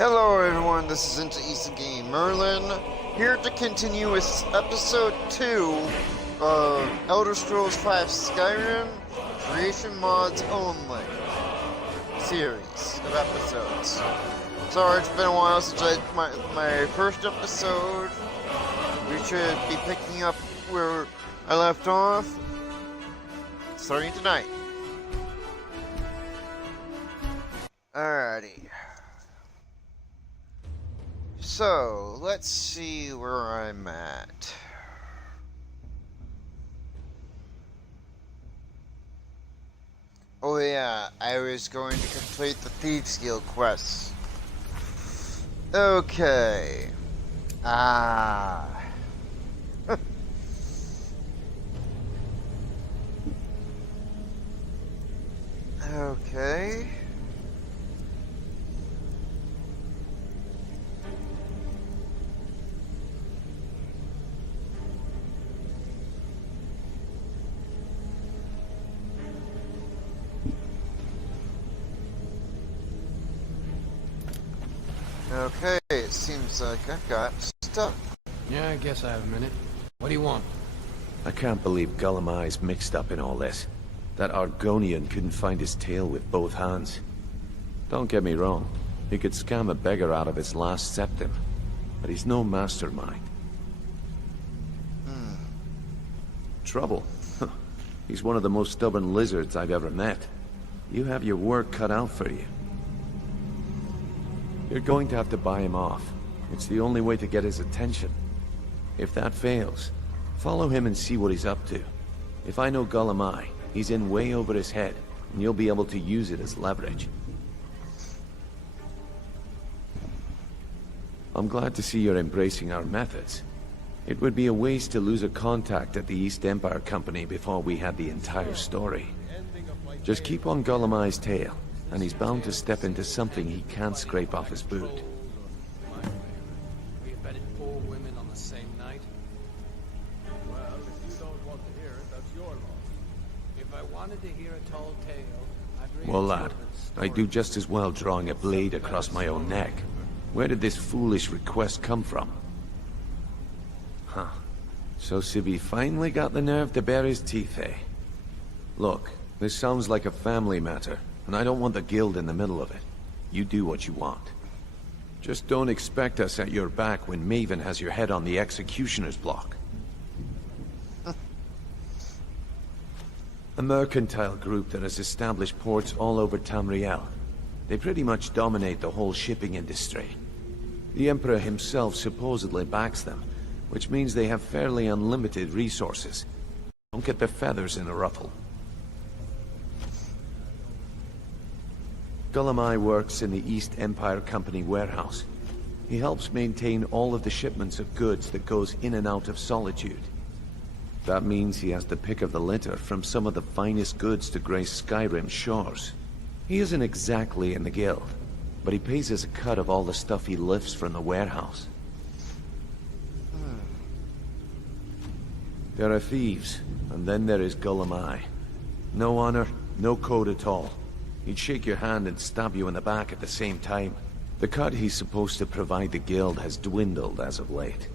Hello everyone, this is Into East Game Merlin, here to continue with episode 2 of Elder Scrolls V Skyrim Creation Mods Only series of episodes. Sorry, it's been a while since my first episode. We should be picking up where I left off, starting tonight. Alrighty. So, let's see where I'm at. Oh yeah, I was going to complete the Thieves Guild quests. Okay. Okay. Okay, it seems like I've got stuff. Yeah, I guess I have a minute. What do you want? I can't believe Gullumai's mixed up in all this. That Argonian couldn't find his tail with both hands. Don't get me wrong, he could scam a beggar out of his last septim, but he's no mastermind. Trouble? He's one of the most stubborn lizards I've ever met. You have your work cut out for you. You're going to have to buy him off. It's the only way to get his attention. If that fails, follow him and see what he's up to. If I know Gullumai, he's in way over his head, and you'll be able to use it as leverage. I'm glad to see you're embracing our methods. It would be a waste to lose a contact at the East Empire Company before we had the entire story. Just keep on Gullumai's tail, and he's bound to step into something he can't scrape off his boot. We bedded 4 women on the same night. Well, if you don't want to hear it, that's your loss. If I wanted to hear a tall tale, I'd read Well, lad, I'd do just as well drawing a blade across my own neck. Where did this foolish request come from? Huh. So Civi finally got the nerve to bare his teeth, eh? Look, this sounds like a family matter, and I don't want the guild in the middle of it. You do what you want. Just don't expect us at your back when Maven has your head on the executioner's block. A mercantile group that has established ports all over Tamriel. They pretty much dominate the whole shipping industry. The Emperor himself supposedly backs them, which means they have fairly unlimited resources. Don't get their feathers in a ruffle. Gullumai works in the East Empire Company warehouse. He helps maintain all of the shipments of goods that goes in and out of Solitude. That means he has the pick of the litter from some of the finest goods to grace Skyrim's shores. He isn't exactly in the guild, but he pays us a cut of all the stuff he lifts from the warehouse. There are thieves, and then there is Gullumai. No honor, no code at all. He'd shake your hand and stab you in the back at the same time. The cut he's supposed to provide the guild has dwindled as of late.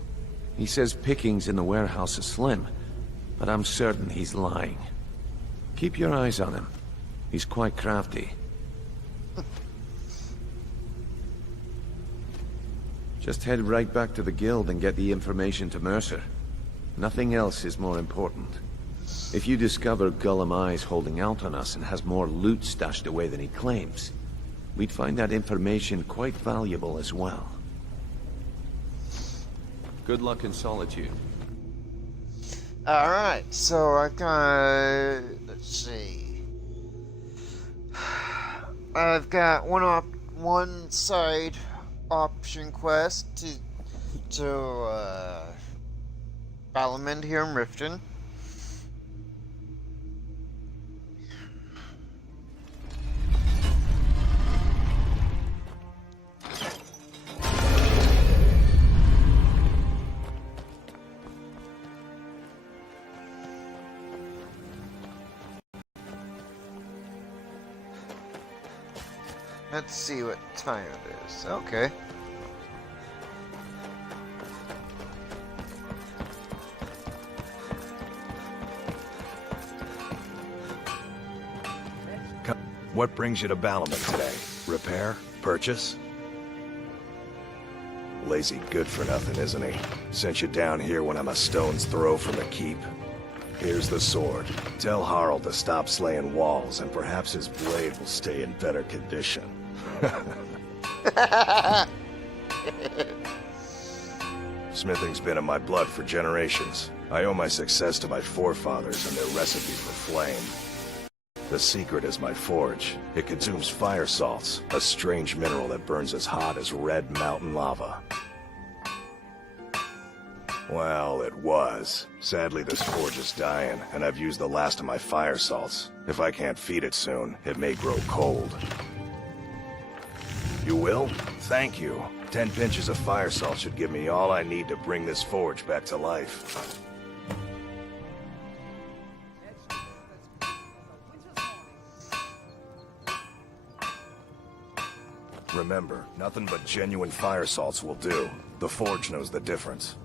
He says pickings in the warehouse are slim, but I'm certain he's lying. Keep your eyes on him. He's quite crafty. Just head right back to the guild and get the information to Mercer. Nothing else is more important. If you discover Gullumai's holding out on us and has more loot stashed away than he claims, we'd find that information quite valuable as well. Good luck in Solitude. Alright, so I've got... let's see... I've got one side option quest to Balamend here in Riften. Let's see what time it is. Okay. What brings you to Balaman today? Repair? Purchase? Lazy good for nothing, isn't he? Sent you down here when I'm a stone's throw from the keep. Here's the sword. Tell Harald to stop slaying walls, and perhaps his blade will stay in better condition. Smithing's been in my blood for generations. I owe my success to my forefathers and their recipe for flame. The secret is my forge. It consumes fire salts, a strange mineral that burns as hot as red mountain lava. Well, it was. Sadly, this forge is dying, and I've used the last of my fire salts. If I can't feed it soon, it may grow cold. You will? Thank you. 10 pinches of fire salt should give me all I need to bring this forge back to life. Remember, nothing but genuine fire salts will do. The forge knows the difference.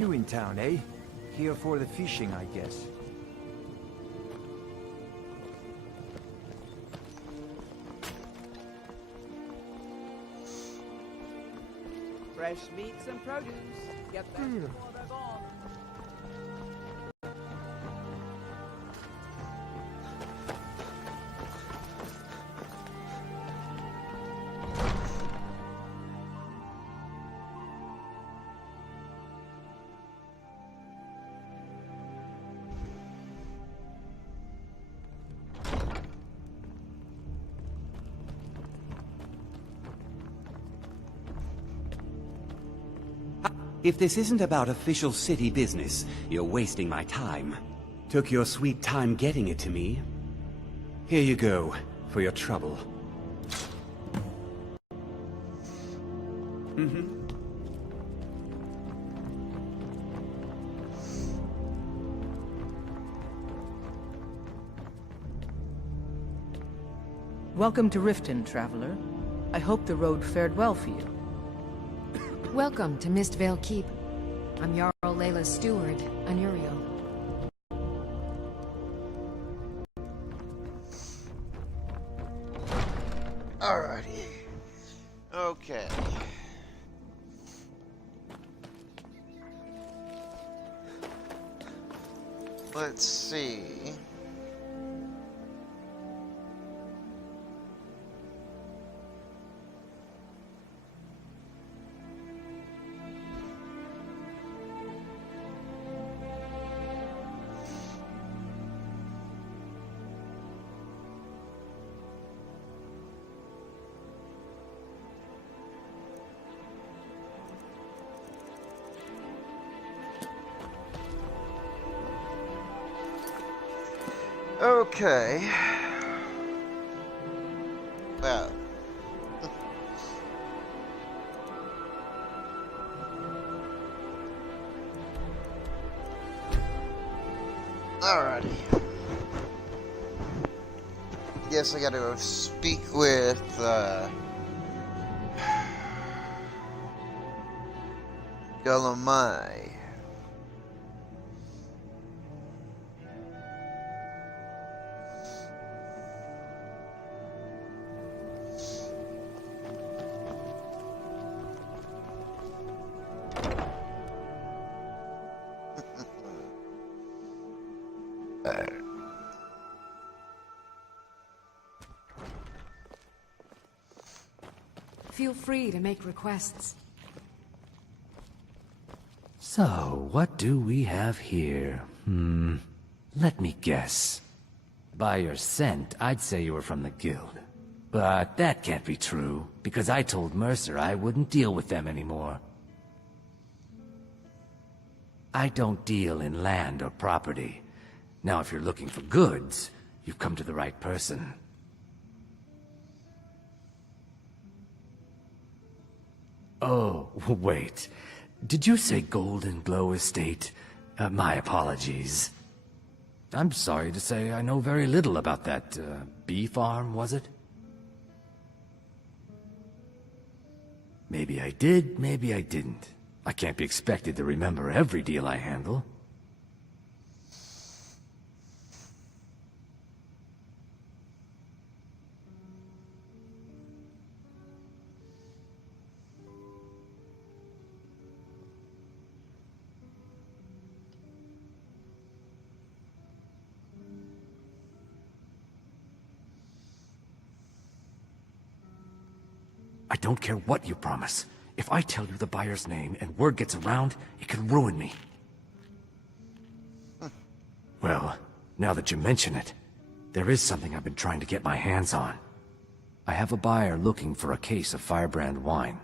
New in town, eh? Here for the fishing, I guess. Fresh meats and produce. Get that before they're gone. If this isn't about official city business, you're wasting my time. Took your sweet time getting it to me. Here you go, for your trouble. Welcome to Riften, traveler. I hope the road fared well for you. Welcome to Mistvale Keep. I'm Jarl Layla's steward, Anuriel. Alrighty. Okay. Let's see. Okay. Well. Alrighty. Guess I gotta speak with, Gulamai. Feel free to make requests. So, what do we have here? Let me guess. By your scent, I'd say you were from the guild. But that can't be true, because I told Mercer I wouldn't deal with them anymore. I don't deal in land or property. Now, if you're looking for goods, you've come to the right person. Oh, wait. Did you say Golden Glow Estate? My apologies. I'm sorry to say I know very little about that, bee farm, was it? Maybe I did, maybe I didn't. I can't be expected to remember every deal I handle. I don't care what you promise. If I tell you the buyer's name and word gets around, it could ruin me. Well, now that you mention it, there is something I've been trying to get my hands on. I have a buyer looking for a case of firebrand wine.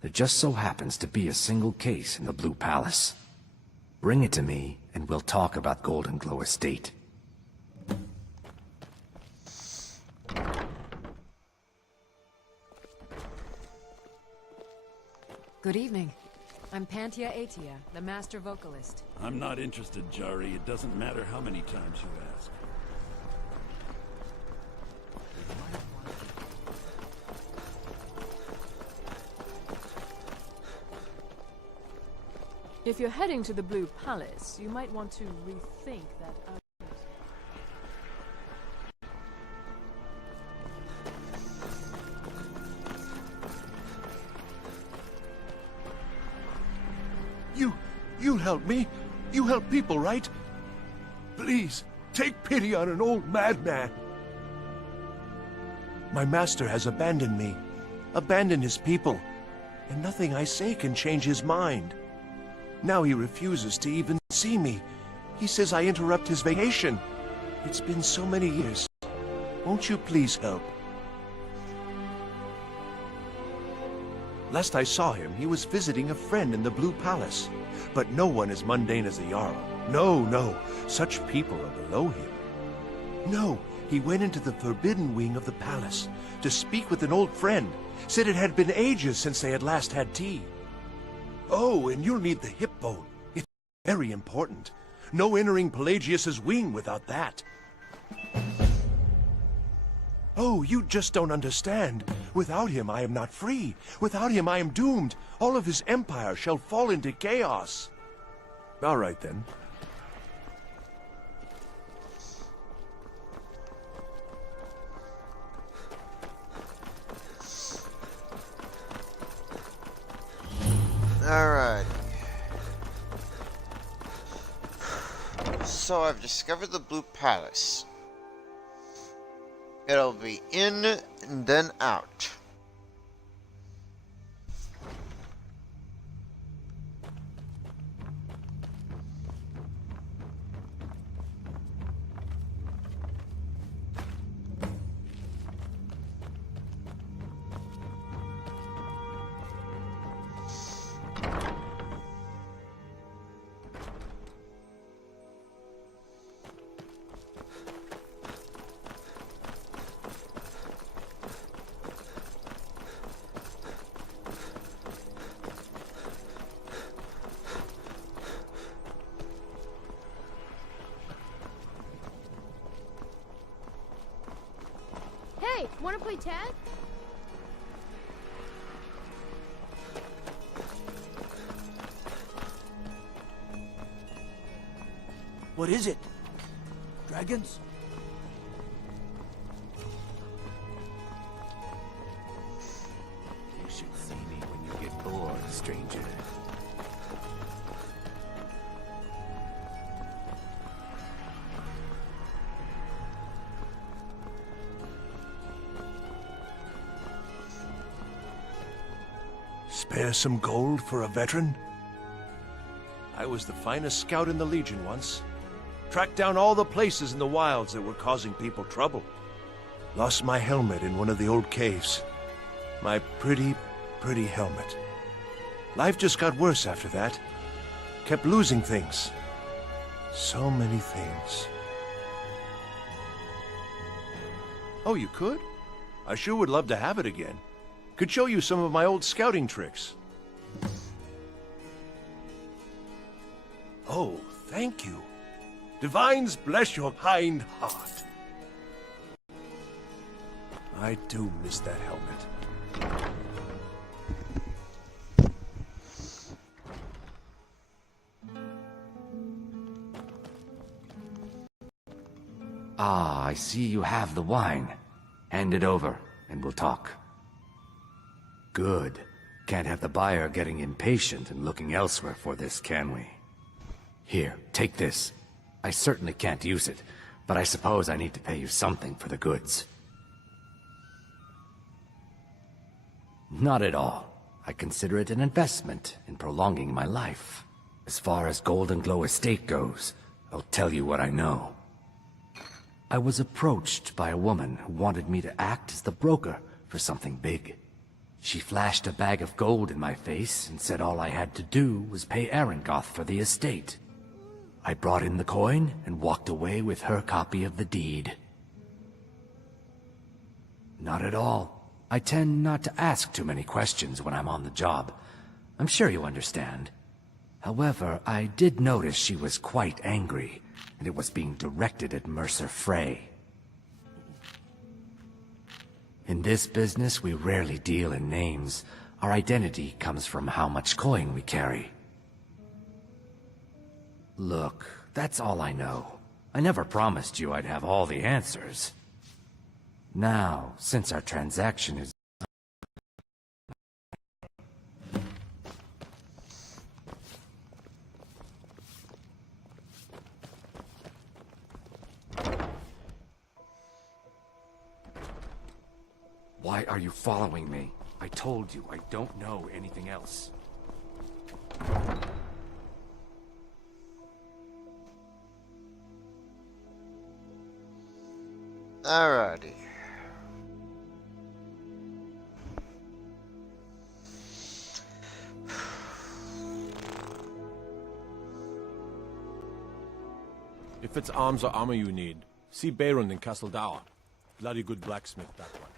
There just so happens to be a single case in the Blue Palace. Bring it to me, and we'll talk about Golden Glow Estate. Good evening. I'm Pantia Atia, the master vocalist. I'm not interested, Jari. It doesn't matter how many times you ask. If you're heading to the Blue Palace, you might want to rethink that. You'll help me. You help people, right? Please, take pity on an old madman. My master has abandoned me, abandoned his people, and nothing I say can change his mind. Now he refuses to even see me. He says I interrupt his vacation. It's been so many years. Won't you please help? Last I saw him, he was visiting a friend in the Blue Palace. But no one as mundane as the Jarl. No, no. Such people are below him. No, he went into the forbidden wing of the palace to speak with an old friend. Said it had been ages since they had last had tea. Oh, and you'll need the hip bone. It's very important. No entering Pelagius's wing without that. Oh, you just don't understand. Without him, I am not free. Without him, I am doomed. All of his empire shall fall into chaos. All right, then. Alright. So I've discovered the Blue Palace. It'll be in and then out. Hey, wanna play tag? What is it? Dragons? You should see me when you get bored, stranger. Spare some gold for a veteran? I was the finest scout in the Legion once. Tracked down all the places in the wilds that were causing people trouble. Lost my helmet in one of the old caves. My pretty, pretty helmet. Life just got worse after that. Kept losing things. So many things. Oh, you could? I sure would love to have it again. Could show you some of my old scouting tricks. Oh, thank you. Divines bless your kind heart. I do miss that helmet. Ah, I see you have the wine. Hand it over, and we'll talk. Good. Can't have the buyer getting impatient and looking elsewhere for this, can we? Here, take this. I certainly can't use it, but I suppose I need to pay you something for the goods. Not at all. I consider it an investment in prolonging my life. As far as Golden Glow Estate goes, I'll tell you what I know. I was approached by a woman who wanted me to act as the broker for something big. She flashed a bag of gold in my face and said all I had to do was pay Arangoth for the estate. I brought in the coin and walked away with her copy of the deed. Not at all. I tend not to ask too many questions when I'm on the job. I'm sure you understand. However, I did notice she was quite angry, and it was being directed at Mercer Frey. In this business, we rarely deal in names. Our identity comes from how much coin we carry. Look, that's all I know. I never promised you I'd have all the answers. Now, since our transaction is... Why are you following me? I told you I don't know anything else. Alrighty. If it's arms or armor you need, see Bayron in Castle Dower. Bloody good blacksmith, that one.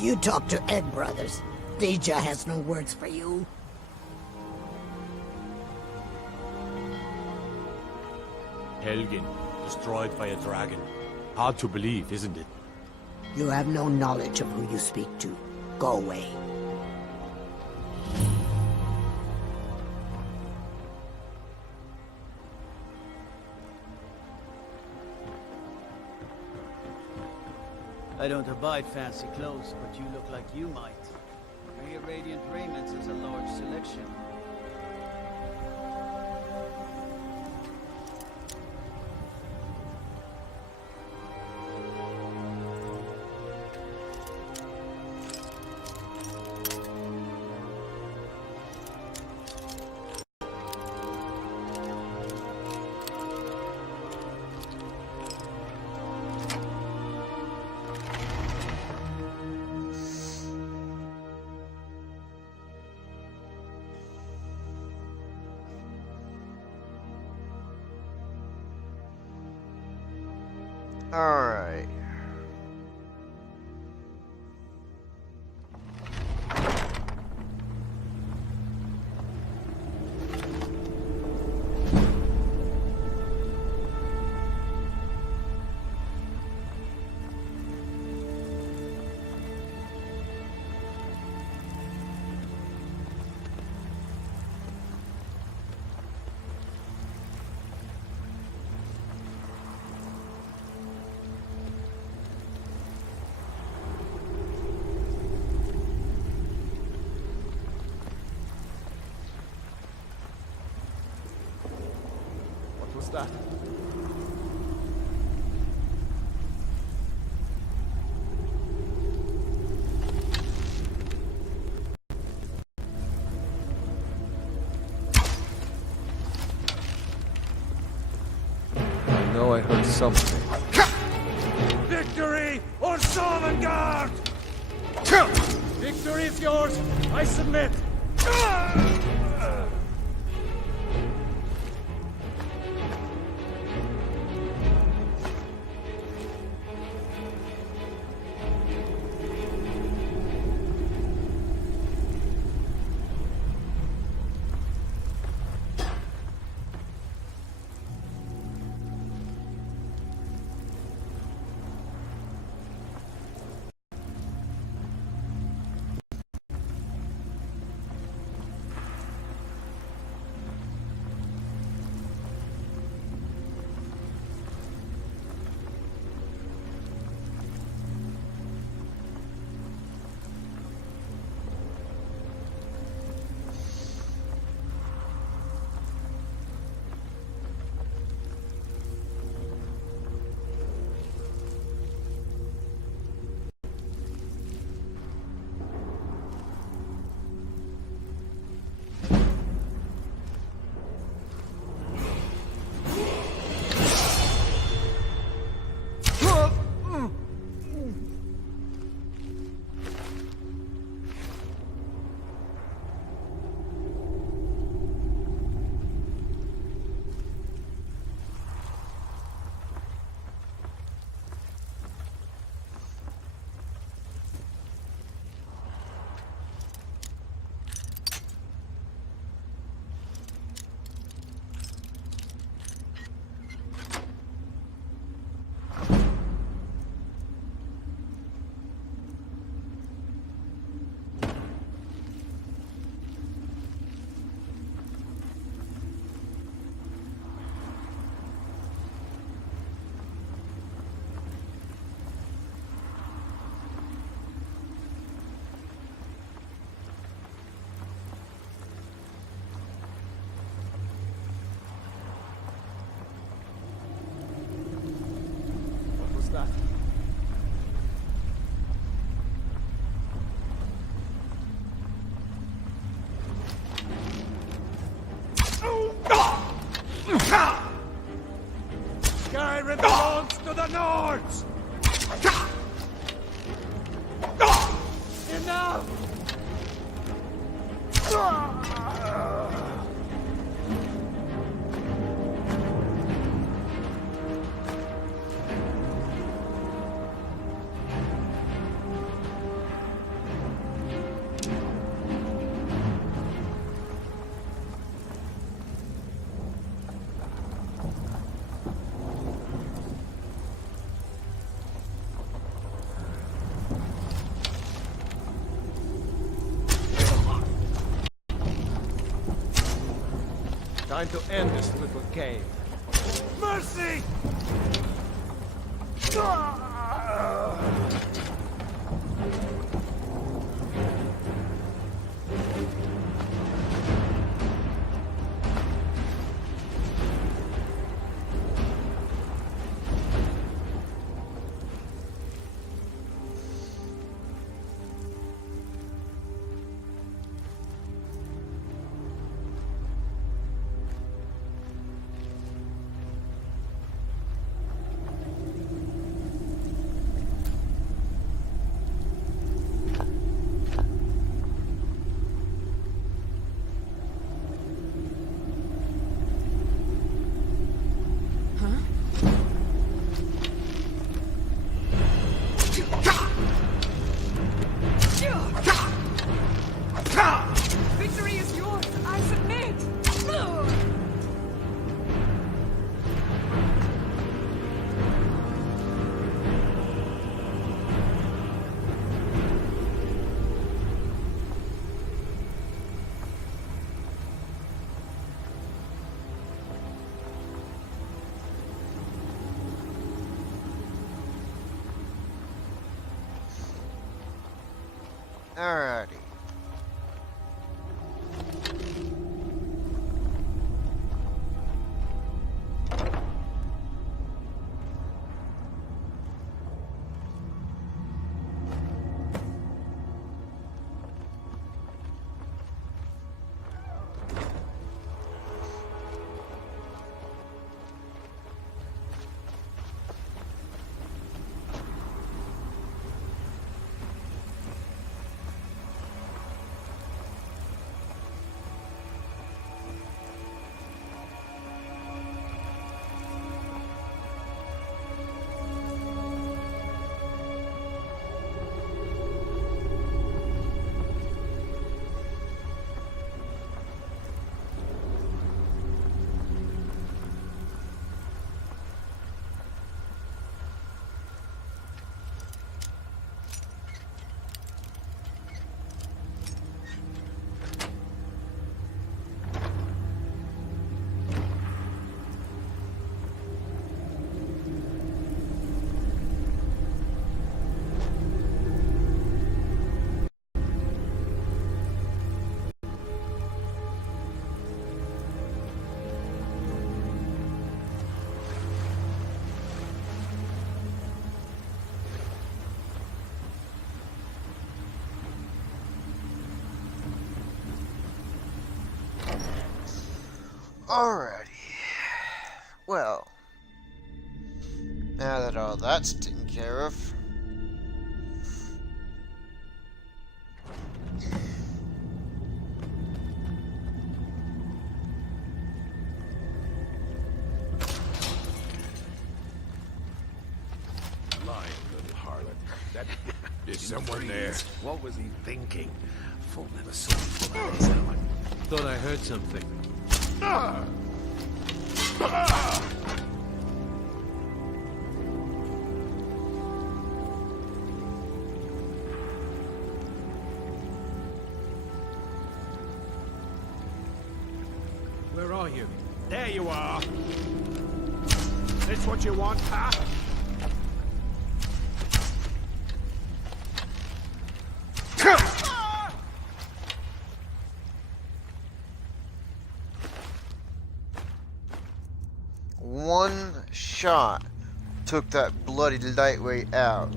You talk to Egg Brothers. Deja has no words for you. Helgen, destroyed by a dragon. Hard to believe, isn't it? You have no knowledge of who you speak to. Go away. I don't abide fancy clothes, but you look like you might. I hear Radiant Raiments has a large selection. Alright. What was that? I know I heard something. Victory or Sovngarde! Victory is yours! I submit! Skyrim belongs to the Nords! Enough! Time to end this little game. Mercy! Victory is yours! I submit! Alrighty. Alrighty. Well, now that all that's taken care of, Lying little harlot. That is someone there. What was he thinking? Full never saw him for that. Thought I heard something. Where are you? There you are. That's what you want, huh? one shot took that bloody lightweight out.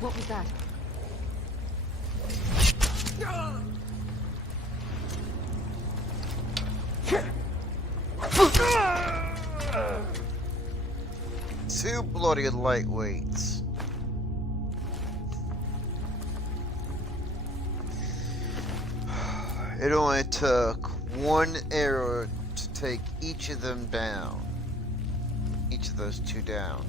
What was that? Two bloody lightweights. It only took one arrow to take each of them down. Each of those two down.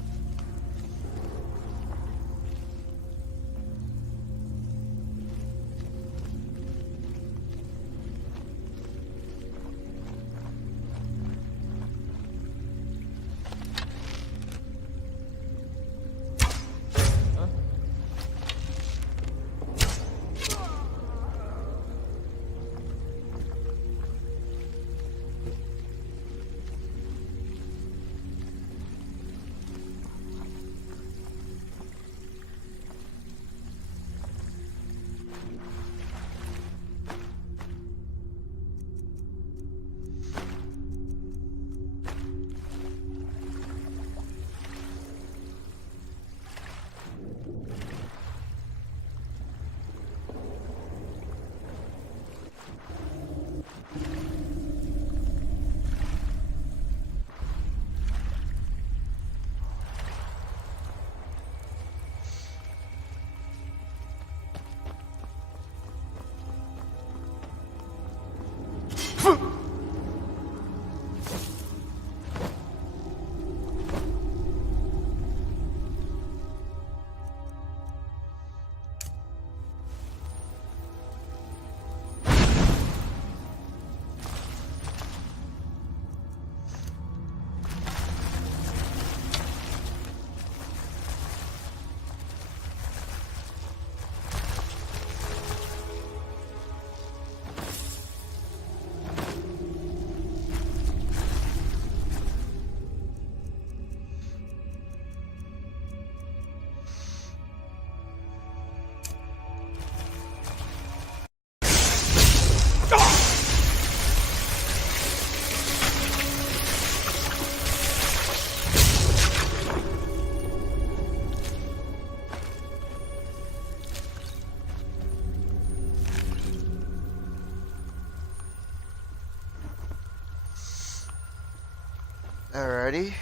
Alrighty.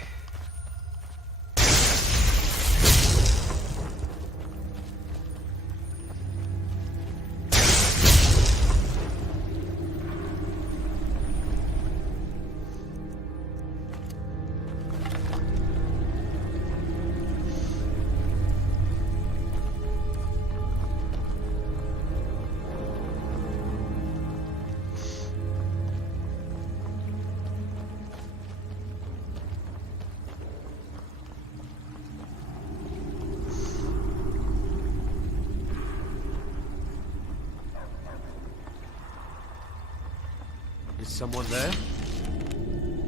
Is someone there?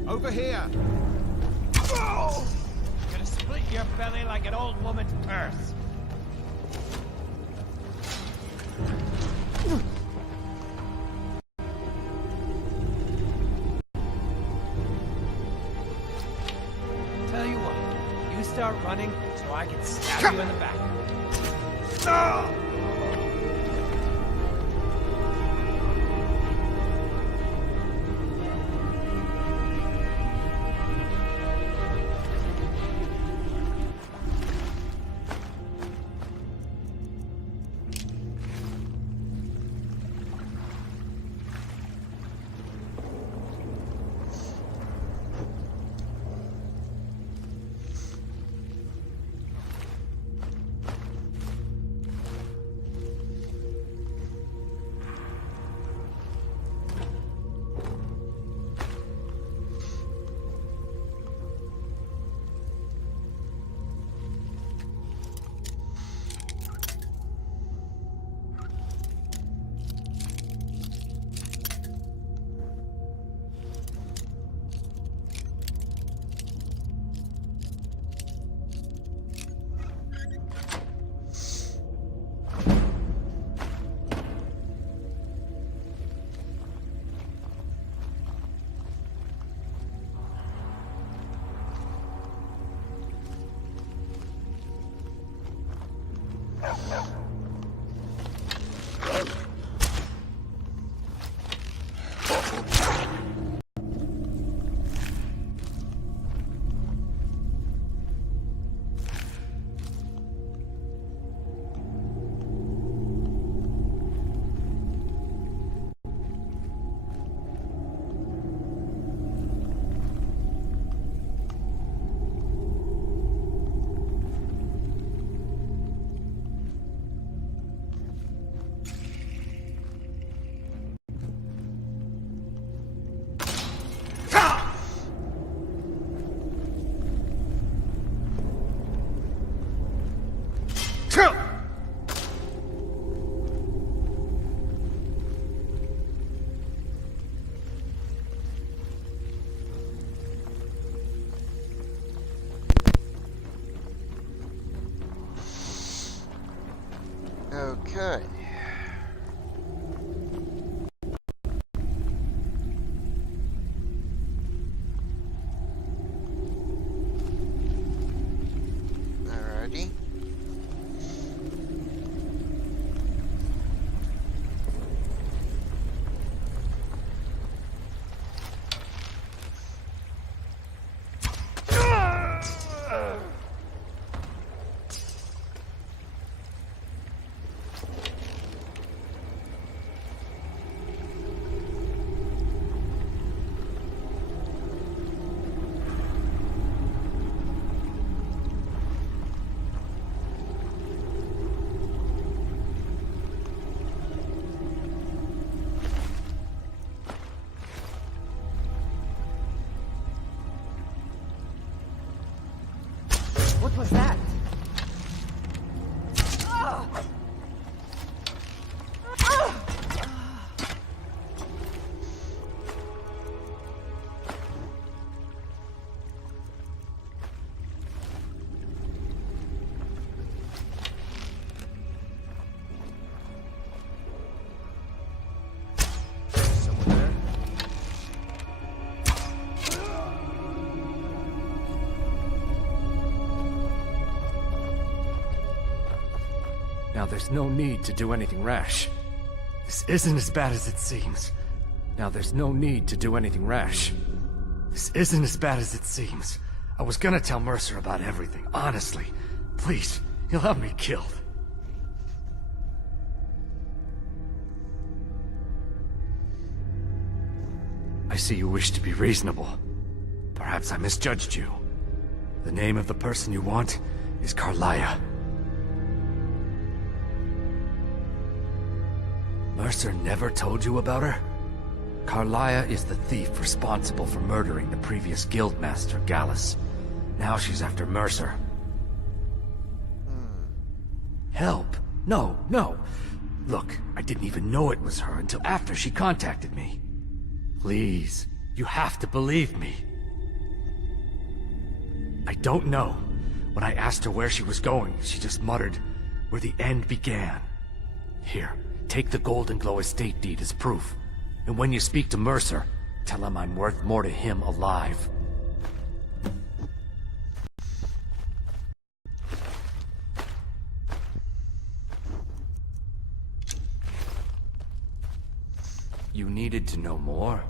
Over here! Oh! Gonna split your belly like an old woman's purse. Tell you what, you start running so I can stab you in the back. Oh! What was that? Now there's no need to do anything rash. This isn't as bad as it seems. Now there's no need to do anything rash. This isn't as bad as it seems. I was gonna tell Mercer about everything, honestly. Please, he'll have me killed. I see you wish to be reasonable. Perhaps I misjudged you. The name of the person you want is Carlia. Mercer never told you about her? Carlia is the thief responsible for murdering the previous guildmaster, Gallus. Now she's after Mercer. Help? No, no. Look, I didn't even know it was her until after she contacted me. Please, you have to believe me. I don't know. When I asked her where she was going, she just muttered, "Where the end began." Here, take the Golden Glow estate deed as proof. And when you speak to Mercer, tell him I'm worth more to him alive. You needed to know more?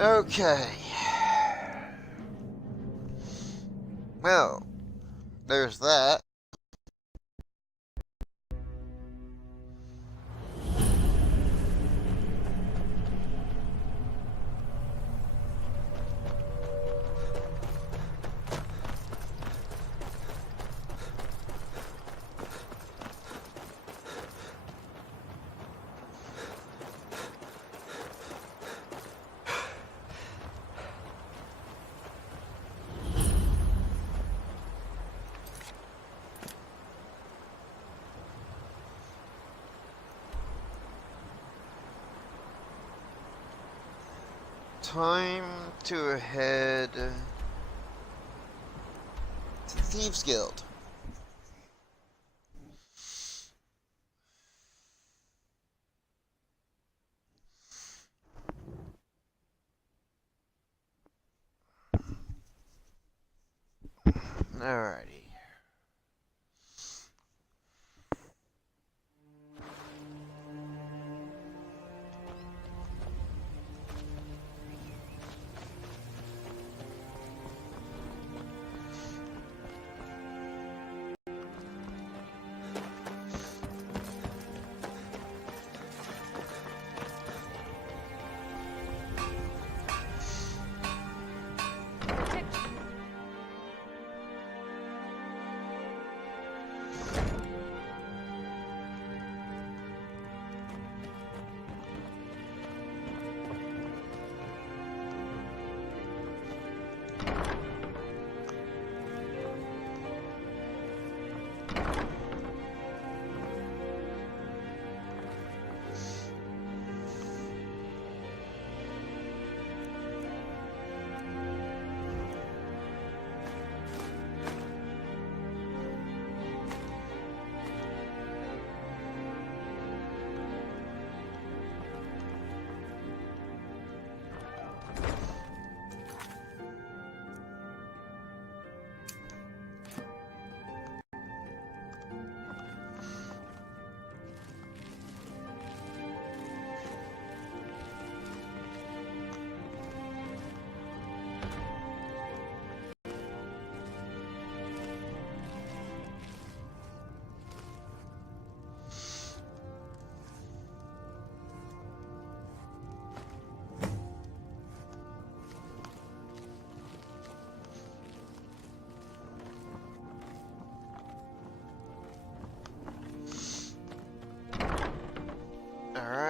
Okay. Well, there's that. Time to head to the Thieves Guild. Alrighty.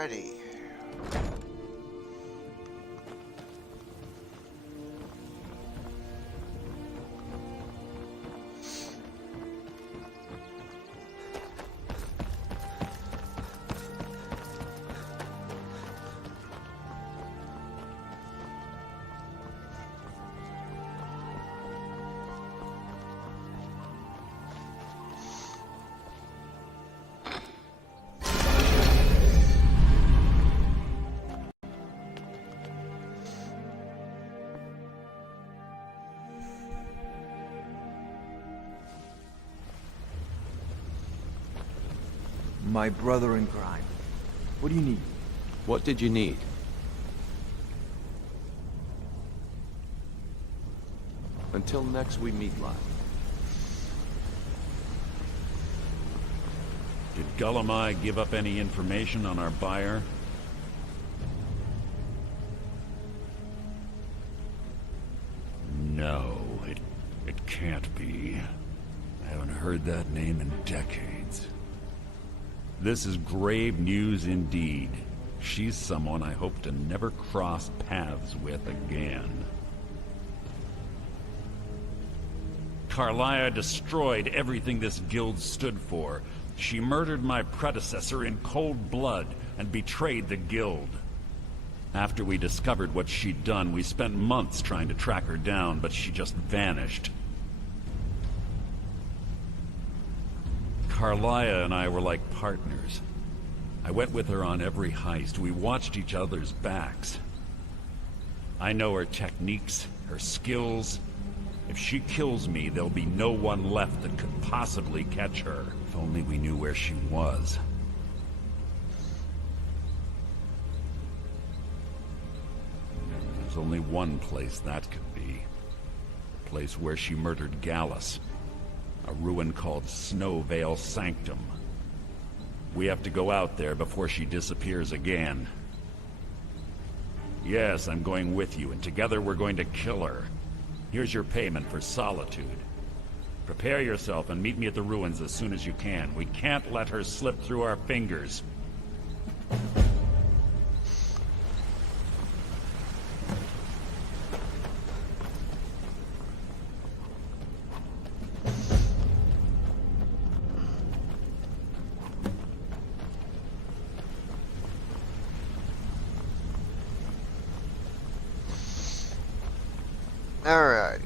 Alrighty. My brother in crime. What do you need? What did you need? Until next we meet, lad. Did Gullamai give up any information on our buyer? No, it can't be. I haven't heard that name in decades. This is grave news indeed. She's someone I hope to never cross paths with again. Carlia destroyed everything this guild stood for. She murdered my predecessor in cold blood and betrayed the guild. After we discovered what she'd done, we spent months trying to track her down, but she just vanished. Carlia and I were like partners. I went with her on every heist. We watched each other's backs. I know her techniques, her skills. If she kills me, there'll be no one left that could possibly catch her. If only we knew where she was. There's only one place that could be. The place where she murdered Gallus. A ruin called Snowvale Sanctum. We have to go out there before she disappears again. Yes, I'm going with you, and together we're going to kill her. Here's your payment for solitude. Prepare yourself and meet me at the ruins as soon as you can. We can't let her slip through our fingers. Alrighty.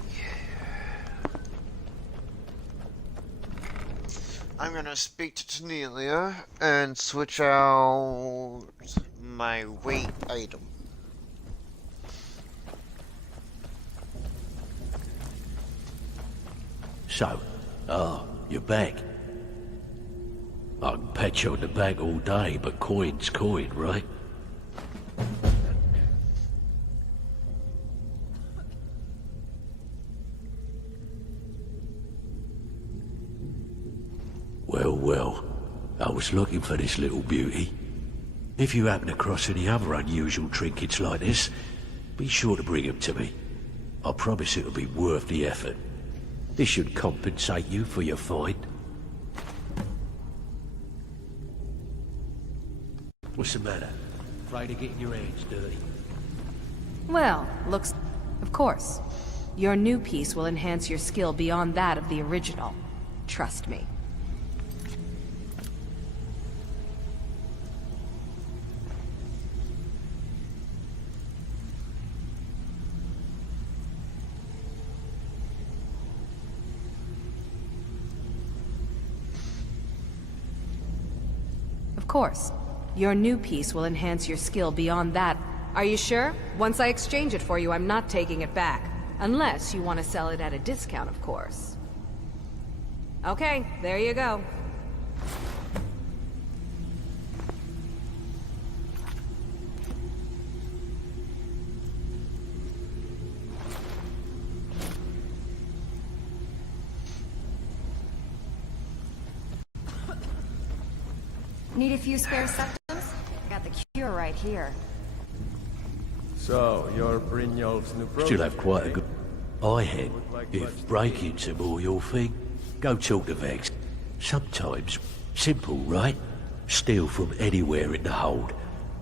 I'm gonna speak to Tanelia and switch out my weight item. So, you're back. I can pat you on the back all day, but coin's coin, right? Well, I was looking for this little beauty. If you happen across any other unusual trinkets like this, be sure to bring them to me. I promise it'll be worth the effort. This should compensate you for your find. What's the matter? Afraid of getting your hands dirty? Well, looks... Of course. Your new piece will enhance your skill beyond that of the original. Trust me. Of course. Your new piece will enhance your skill beyond that. Are you sure? Once I exchange it for you, I'm not taking it back. Unless you want to sell it at a discount, of course. Okay, there you go. Need a few spare septums? Got the cure right here. So, you're Brynjolf's new project? Still have quite a good... I had. If breaking's more your thing, go talk to Vex. Sometimes, simple, right? Steal from anywhere in the hold.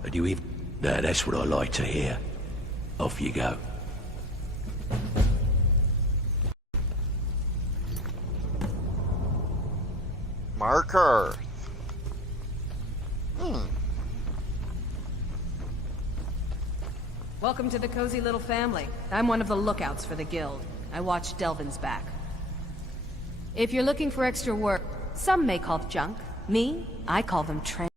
And you even... Now, that's what I like to hear. Off you go. Marker. Welcome to the cozy little family. I'm one of the lookouts for the guild. I watch Delvin's back. If you're looking for extra work, some may call it junk. Me, I call them treasures.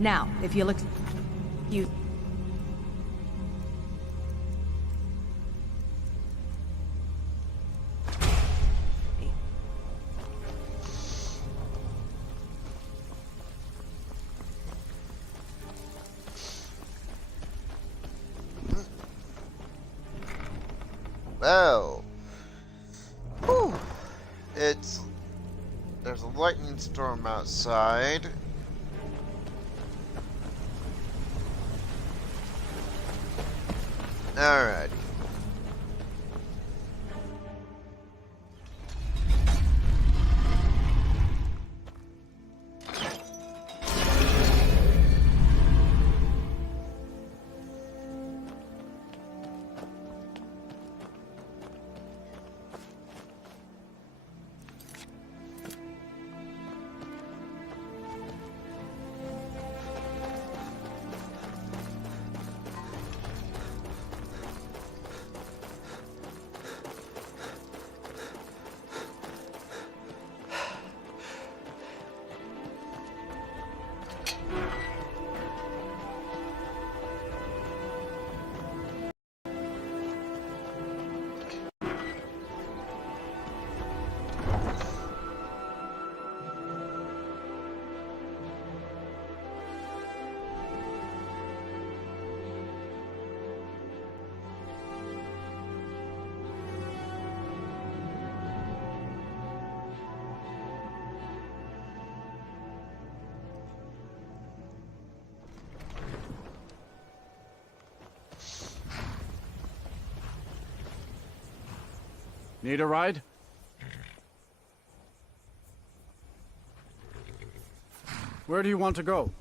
Now, if you look... you... Well... Whew. There's a lightning storm outside. Alright. Need a ride? Where do you want to go?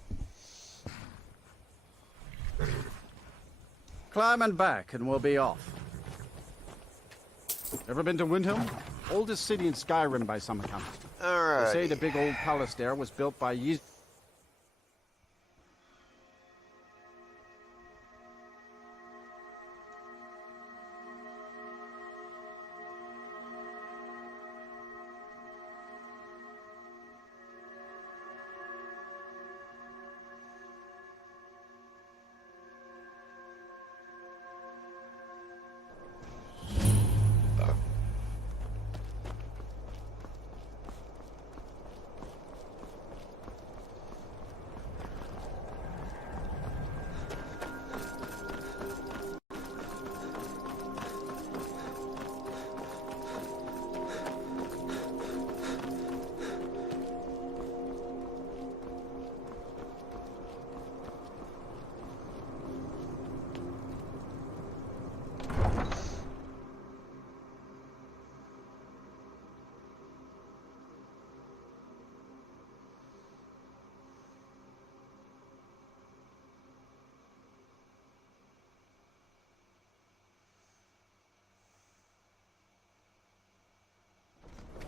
Climb and back, and we'll be off. Ever been to Windhelm? Oldest city in Skyrim by some account. Alright. They say the big old palace there was built by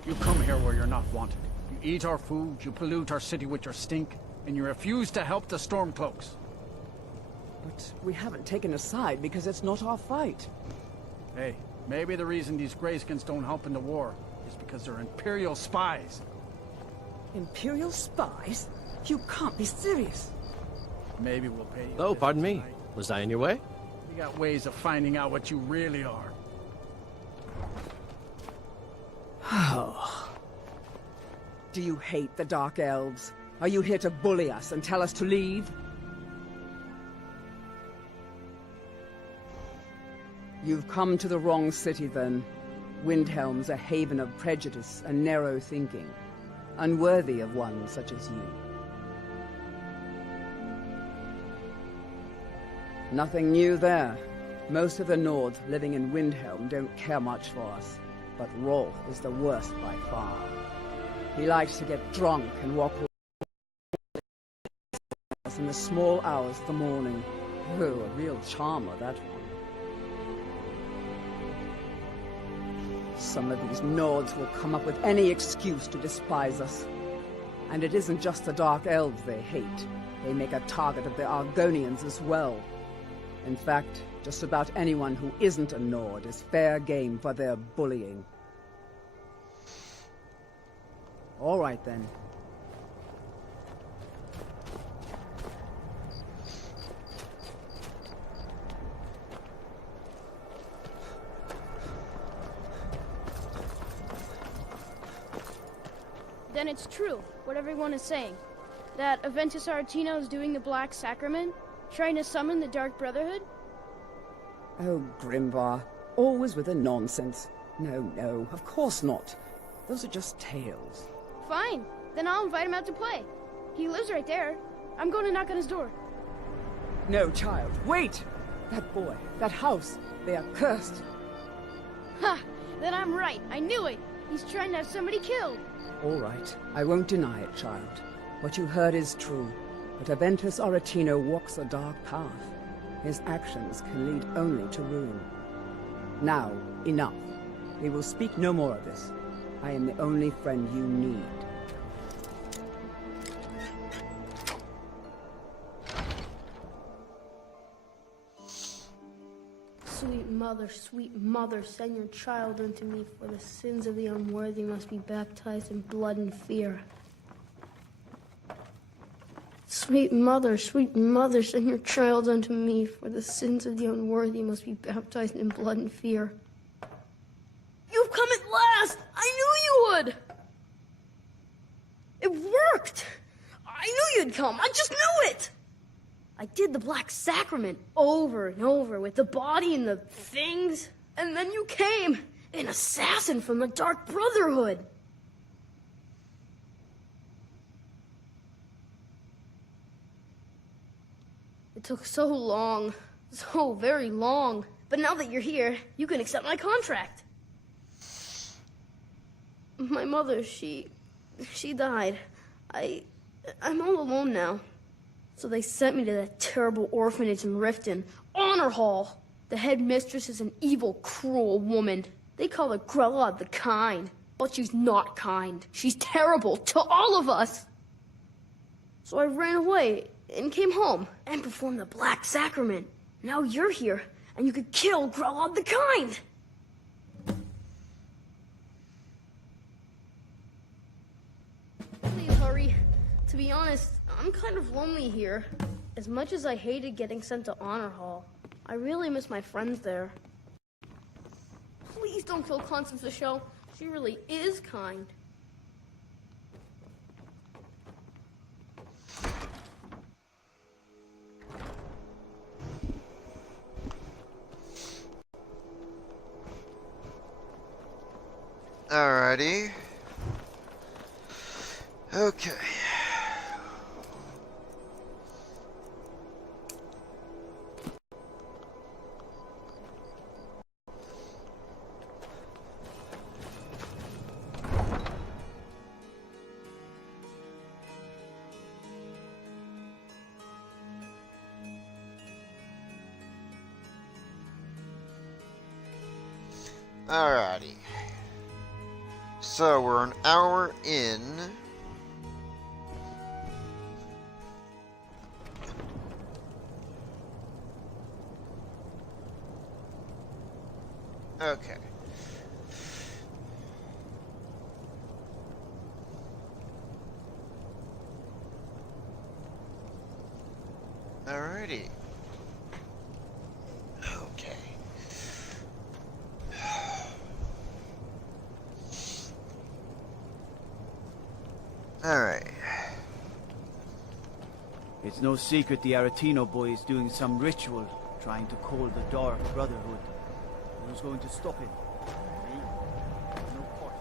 You come here where you're not wanted. You eat our food, you pollute our city with your stink, and you refuse to help the Stormcloaks. But we haven't taken a side because it's not our fight. Hey, maybe the reason these Greyskins don't help in the war is because they're Imperial spies. Imperial spies? You can't be serious. Maybe we'll pay you. Oh, pardon me. Was I in your way? We got ways of finding out what you really are. Oh. Do you hate the Dark Elves? Are you here to bully us and tell us to leave? You've come to the wrong city, then. Windhelm's a haven of prejudice and narrow thinking, unworthy of one such as you. Nothing new there. Most of the Nords living in Windhelm don't care much for us, but Rolf is the worst by far. He likes to get drunk and walk in the small hours of the morning. Oh, a real charmer, that one. Some of these Nords will come up with any excuse to despise us. And it isn't just the Dark Elves they hate. They make a target of the Argonians as well. In fact, just about anyone who isn't a Nord is fair game for their bullying. All right, then. Then it's true, what everyone is saying. That Aventus Aretino is doing the Black Sacrament, trying to summon the Dark Brotherhood? Oh, Grimvar. Always with the nonsense. No, of course not. Those are just tales. Fine, then I'll invite him out to play. He lives right there. I'm going to knock on his door. No, child, wait! That boy, that house, they are cursed. Ha! Then I'm right, I knew it! He's trying to have somebody killed! All right, I won't deny it, child. What you heard is true, but Aventus Aretino walks a dark path. His actions can lead only to ruin. Now, enough. We will speak no more of this. I am the only friend you need. Sweet mother, send your child unto me, for the sins of the unworthy must be baptized in blood and fear. Sweet mother, send your child unto me, for the sins of the unworthy must be baptized in blood and fear. You've come at last! I knew you would! It worked! I knew you'd come, I just knew it! I did the Black Sacrament over and over with the body and the things, and then you came, an assassin from the Dark Brotherhood. It took so long, so very long, but now that you're here, you can accept my contract. My mother, she died. I'm all alone now. So they sent me to that terrible orphanage in Riften, Honor Hall. The headmistress is an evil, cruel woman. They call her Grella the Kind, but she's not kind. She's terrible to all of us. So I ran away and came home and performed the Black Sacrament. Now you're here, and you could kill Grella the Kind. Please hurry. To be honest, I'm kind of lonely here. As much as I hated getting sent to Honor Hall, I really miss my friends there. Please don't kill Constance Michelle. She really is kind. Alrighty. Okay. Alrighty. So we're an hour in. Okay. Alrighty. Okay. Alright. It's no secret the Aretino boy is doing some ritual, trying to call the Dark Brotherhood. Who's going to stop him? Me? No point.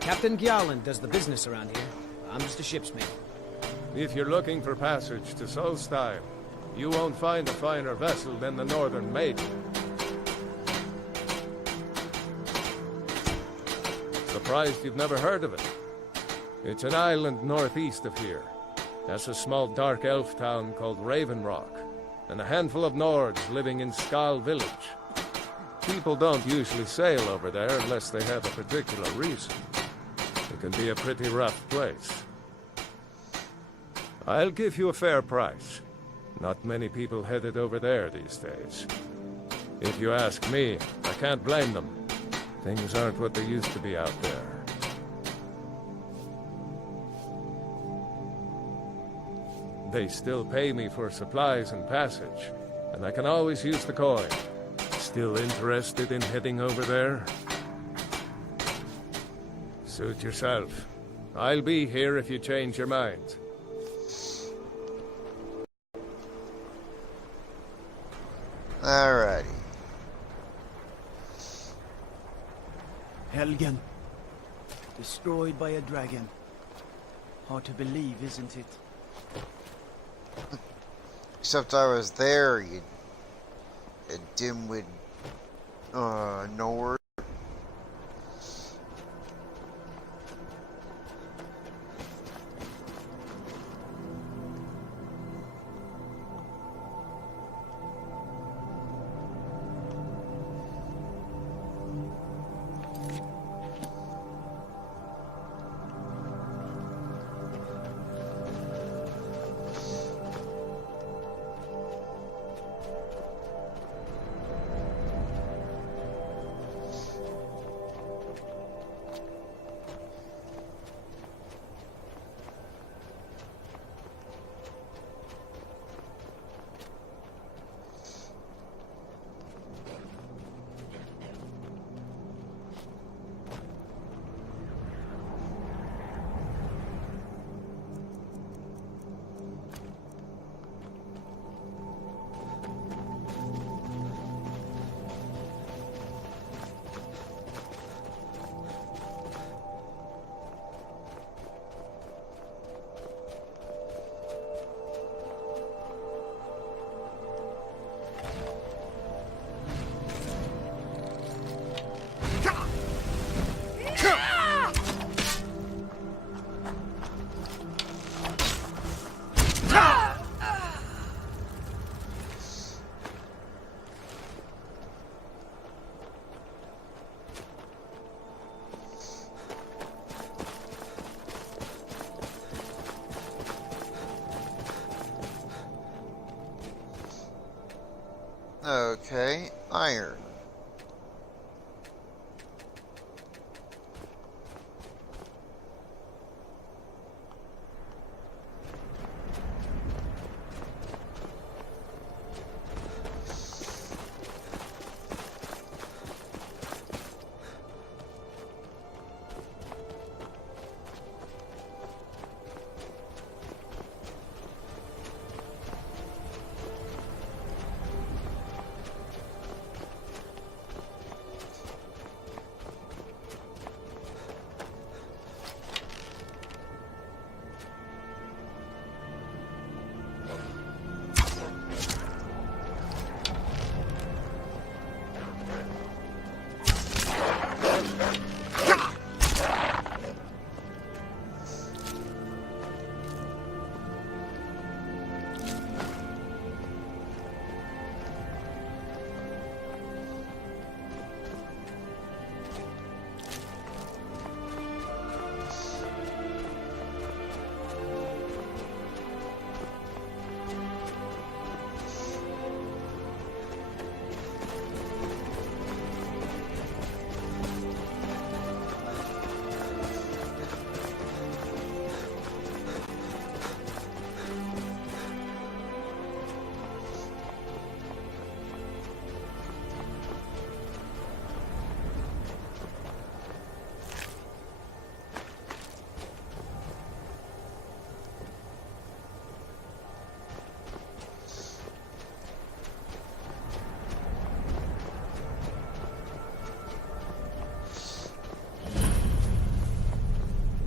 Captain Gjalland does the business around here. I'm just a ship's mate. If you're looking for passage to Solstheim, you won't find a finer vessel than the Northern Maiden. Surprised you've never heard of it. It's an island northeast of here. That's a small dark elf town called Raven Rock, and a handful of Nords living in Skal Village. People don't usually sail over there unless they have a particular reason. It can be a pretty rough place. I'll give you a fair price. Not many people headed over there these days. If you ask me, I can't blame them. Things aren't what they used to be out there. They still pay me for supplies and passage, and I can always use the coin. Still interested in heading over there? Suit yourself. I'll be here if you change your mind. Alrighty. Helgen. Destroyed by a dragon. Hard to believe, isn't it? Except I was there, you dimwit, Nord. Okay, iron.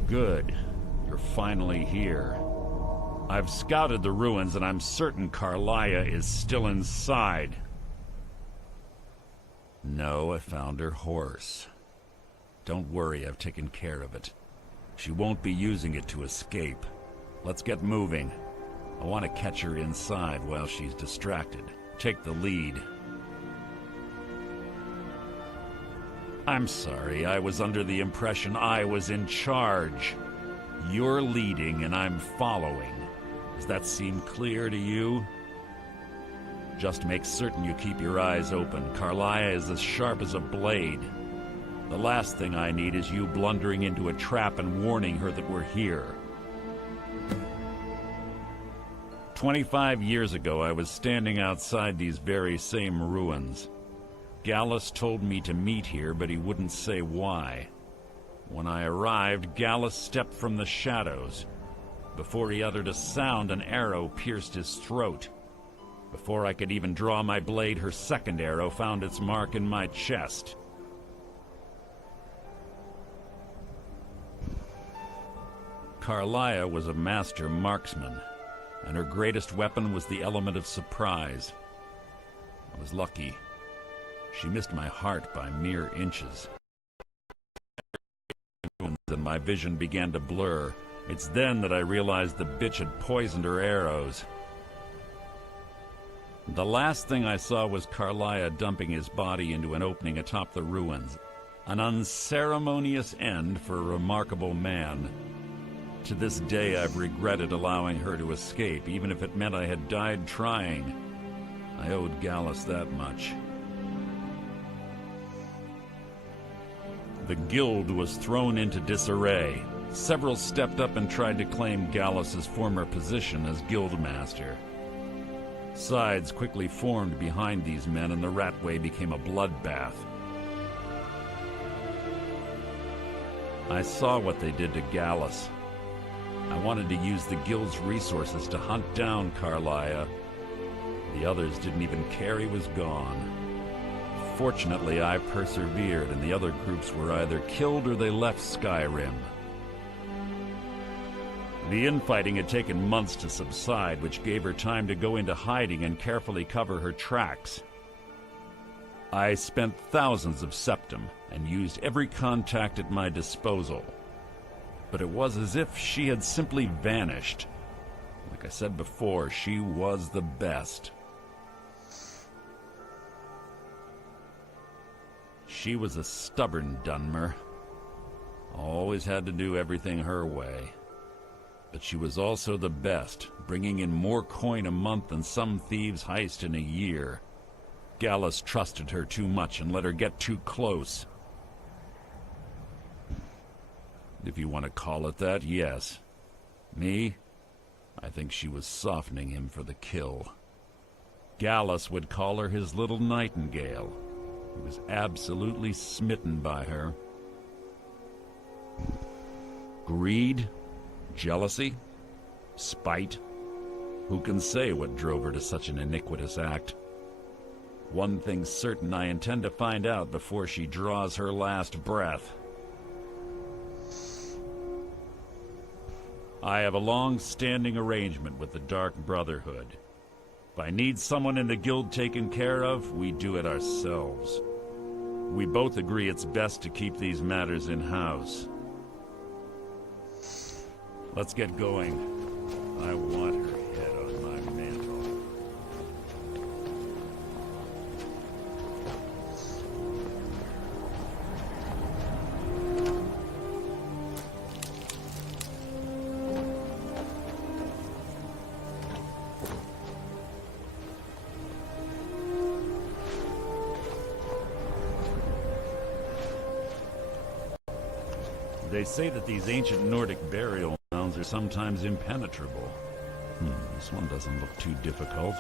Good. You're finally here. I've scouted the ruins and I'm certain Carlia is still inside. No, I found her horse. Don't worry, I've taken care of it. She won't be using it to escape. Let's get moving. I want to catch her inside while she's distracted. Take the lead. I'm sorry, I was under the impression I was in charge. You're leading and I'm following. Does that seem clear to you? Just make certain you keep your eyes open. Carlia is as sharp as a blade. The last thing I need is you blundering into a trap and warning her that we're here. 25 years ago, I was standing outside these very same ruins. Gallus told me to meet here, but he wouldn't say why. When I arrived, Gallus stepped from the shadows. Before he uttered a sound, an arrow pierced his throat. Before I could even draw my blade, her second arrow found its mark in my chest. Carlia was a master marksman, and her greatest weapon was the element of surprise. I was lucky. She missed my heart by mere inches. And my vision began to blur. It's then that I realized the bitch had poisoned her arrows. The last thing I saw was Carlia dumping his body into an opening atop the ruins. An unceremonious end for a remarkable man. To this day, I've regretted allowing her to escape, even if it meant I had died trying. I owed Gallus that much. The guild was thrown into disarray. Several stepped up and tried to claim Gallus's former position as guildmaster. Sides quickly formed behind these men, and the Ratway became a bloodbath. I saw what they did to Gallus. I wanted to use the guild's resources to hunt down Carlia. The others didn't even care he was gone. Fortunately, I persevered, and the other groups were either killed or they left Skyrim. The infighting had taken months to subside, which gave her time to go into hiding and carefully cover her tracks. I spent thousands of septum and used every contact at my disposal. But it was as if she had simply vanished. Like I said before, she was the best. She was a stubborn Dunmer. Always had to do everything her way. But she was also the best, bringing in more coin a month than some thieves heist in a year. Gallus trusted her too much and let her get too close. If you want to call it that, yes. Me? I think she was softening him for the kill. Gallus would call her his little nightingale. He was absolutely smitten by her. Greed? Jealousy? Spite? Who can say what drove her to such an iniquitous act? One thing's certain, I intend to find out before she draws her last breath. I have a long-standing arrangement with the Dark Brotherhood. If I need someone in the guild taken care of, we do it ourselves. We both agree it's best to keep these matters in-house. Let's get going. I want her head on my mantle. They say that these ancient Nordic burial mounds are sometimes impenetrable. This one doesn't look too difficult.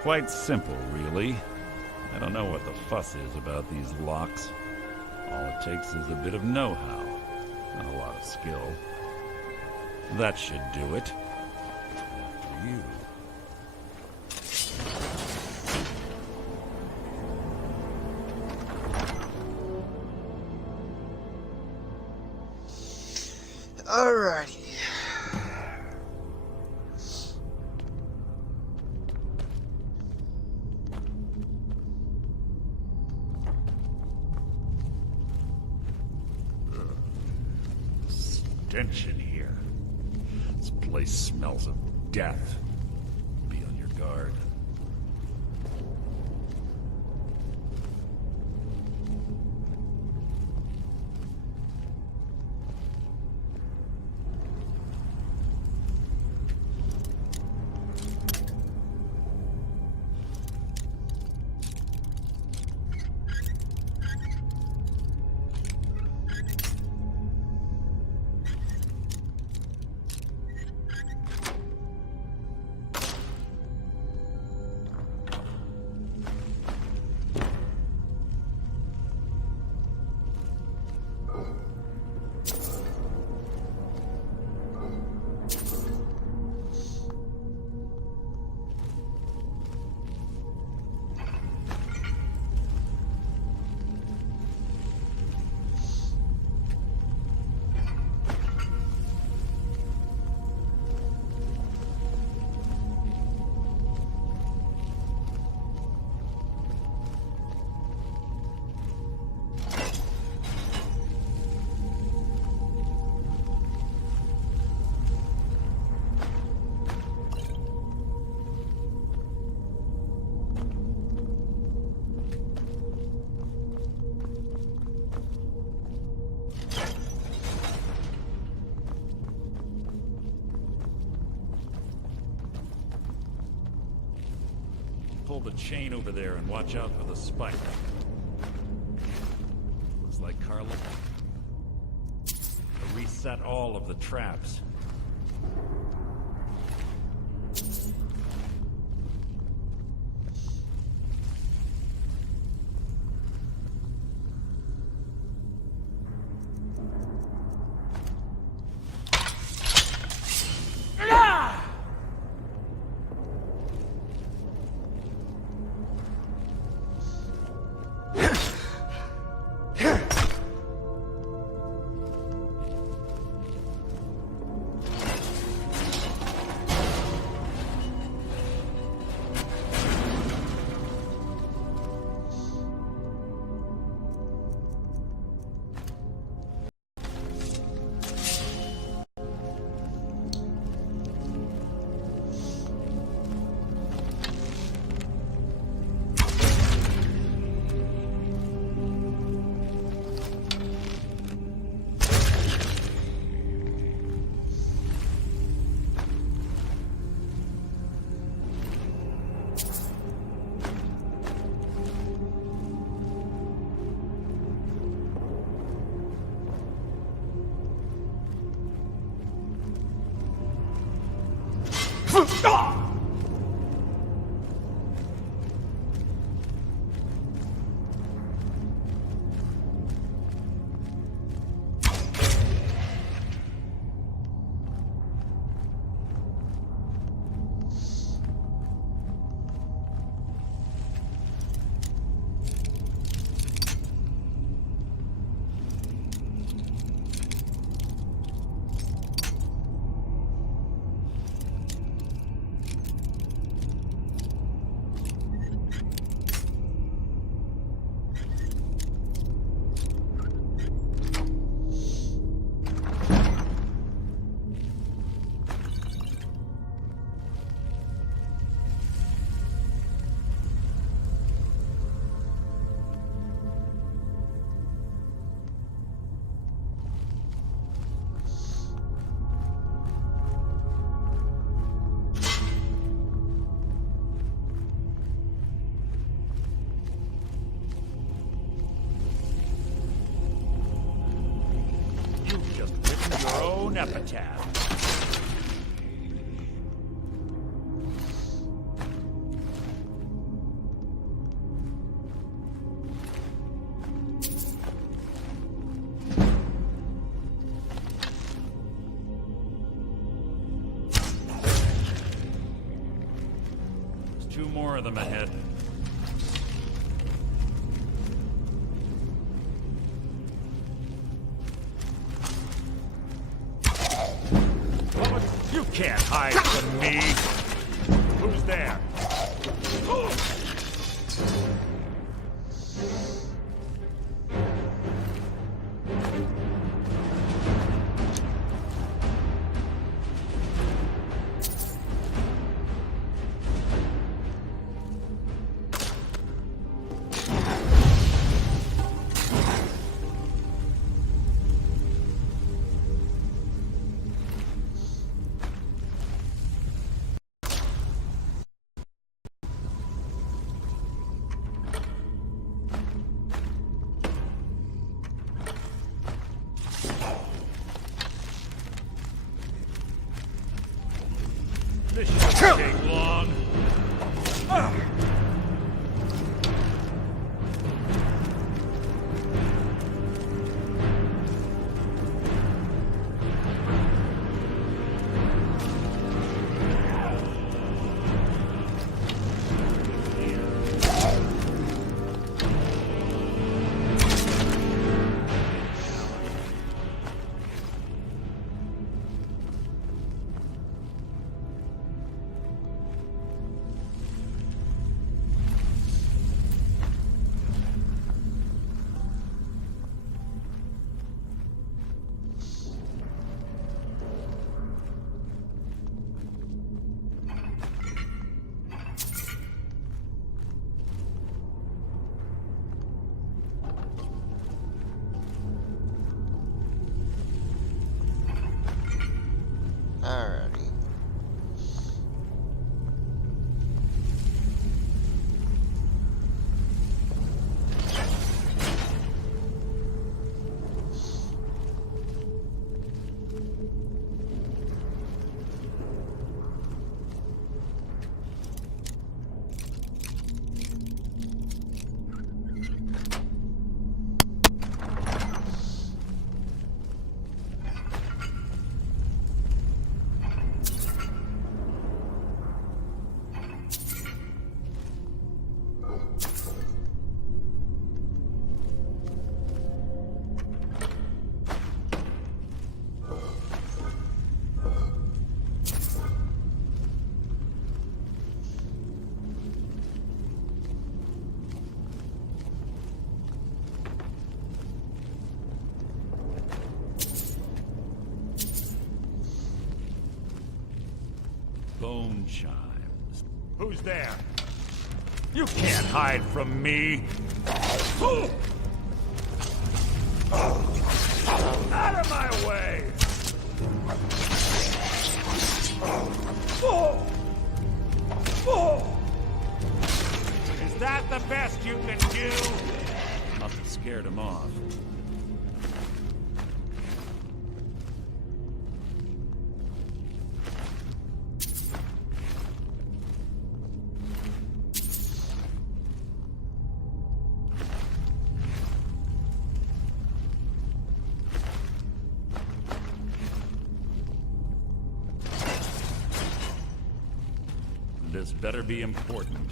Quite simple, really. I don't know what the fuss is about these locks. All it takes is a bit of know-how, and a lot of skill. That should do it. After you. Alrighty. Stench in here. This place smells of death. Be on your guard. Pull the chain over there and watch out for the spike. Looks like Carla. Reset all of the traps. Epitaph. There's 2 more of them ahead. can't hide from me. Who's there? This shouldn't take long. Alrighty. Bone chimes. Who's there? You can't hide from me. Out of my way! Is that the best you can do? Must have scared him off. This better be important.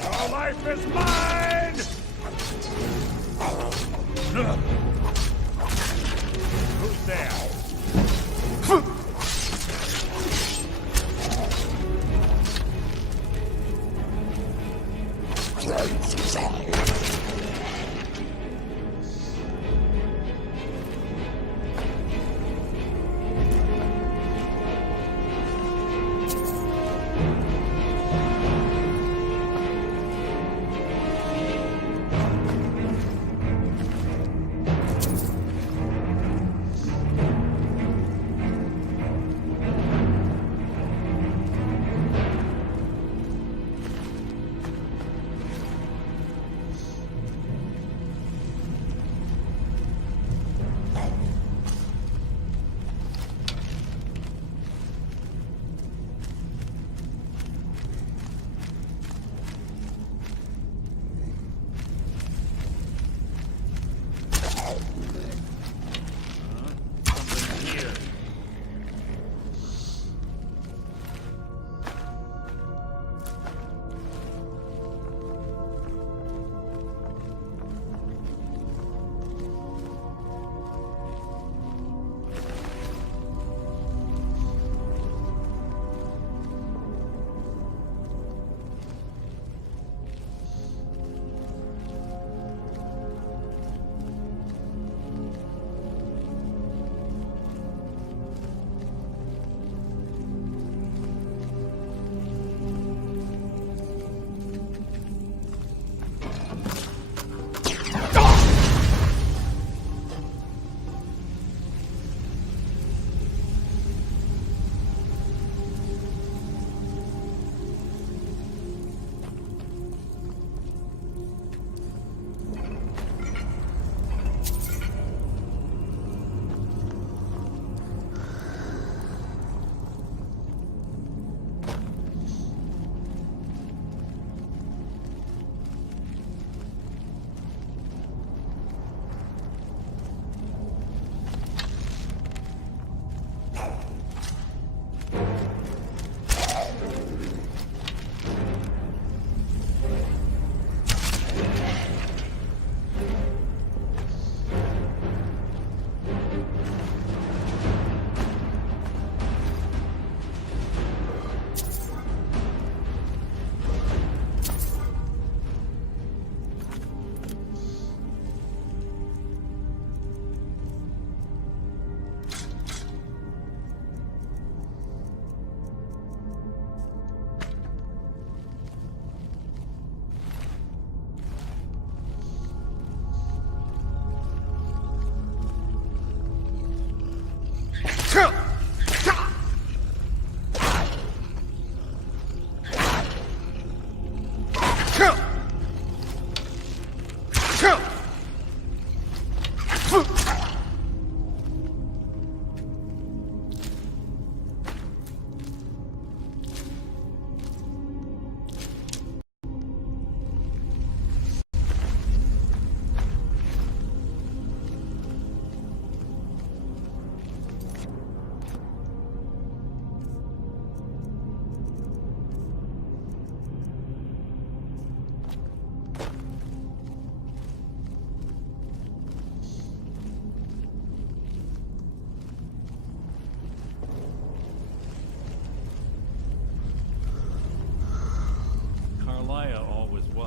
Your life is mine! Who's there?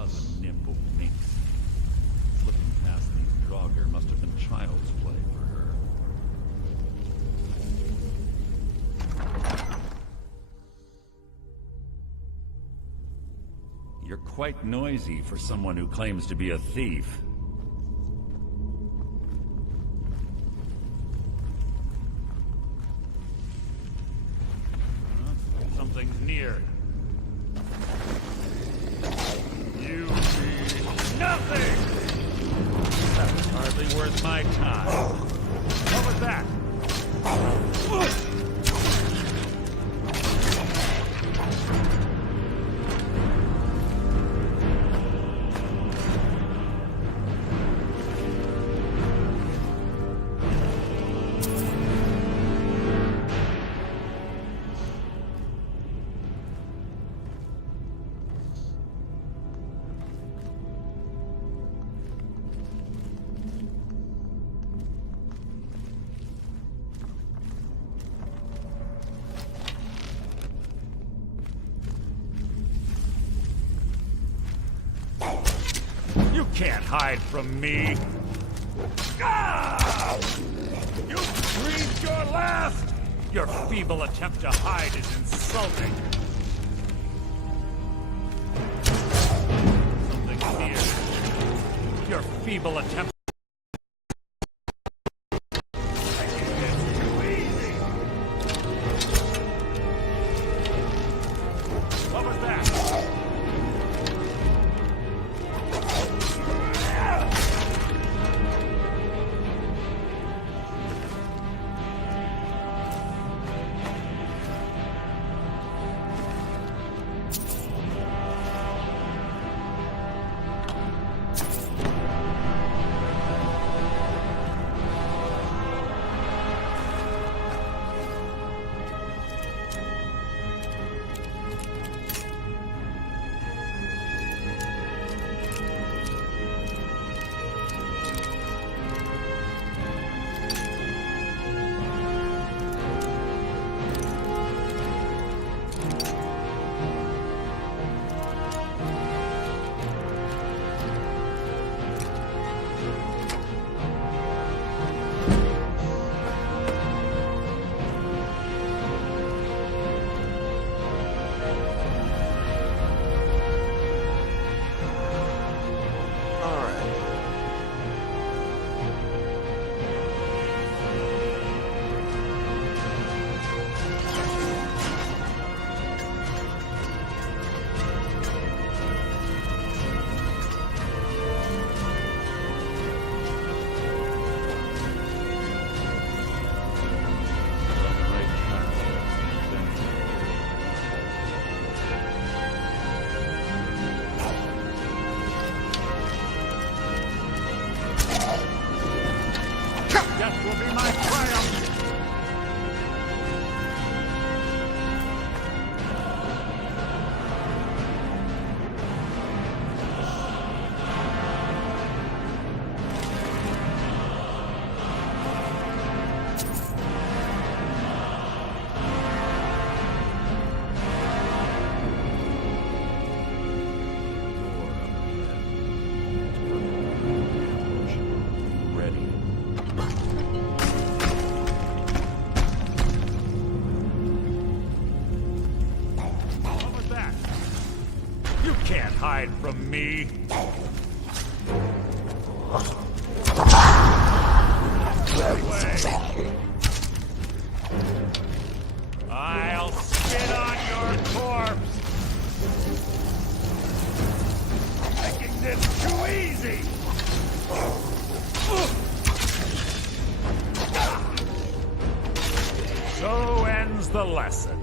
the nimble minx. Slipping past these Draugr must have been child's play for her. You're quite noisy for someone who claims to be a thief. Something's near. You see nothing! That was hardly worth my time. What was that? You can't hide from me! Ah! You breathed your last! Your feeble attempt to hide is insulting. Something's near. Your feeble attempt... It's too easy! What was that? Death will be my triumph! Can't hide from me. I'll spit on your corpse. Making this too easy. So ends the lesson.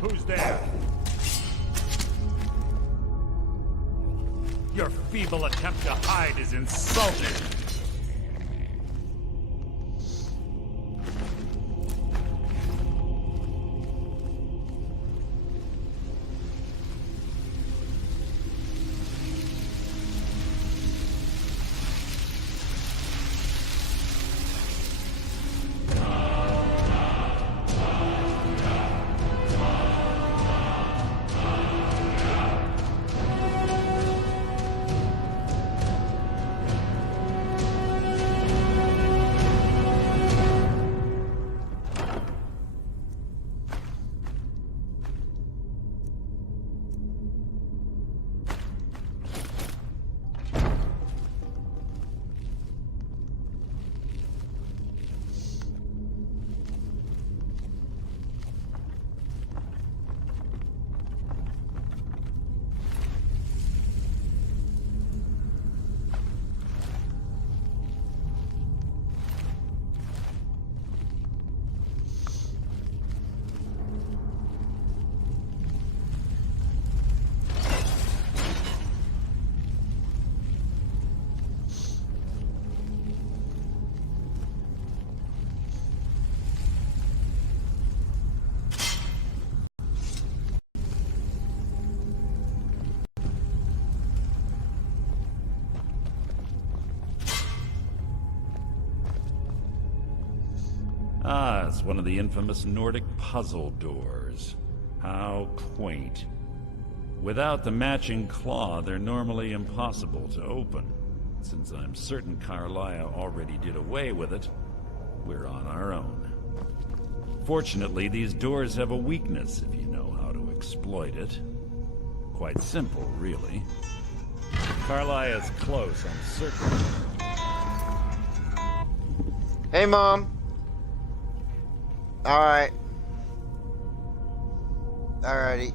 Who's there? Your feeble attempt to hide is insulting. one of the infamous Nordic puzzle doors. How quaint. Without the matching claw, they're normally impossible to open. Since I'm certain Carlia already did away with it, we're on our own. Fortunately, these doors have a weakness if you know how to exploit it. Quite simple, really. Carlia's close, I'm certain. Hey, Mom. Alright. Alrighty.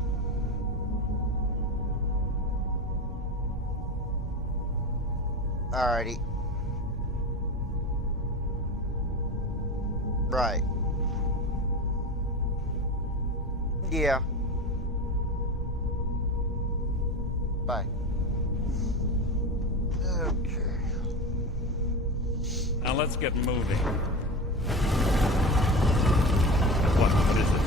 Alrighty. Right. Yeah. Bye. Okay. Now let's get moving. What is it?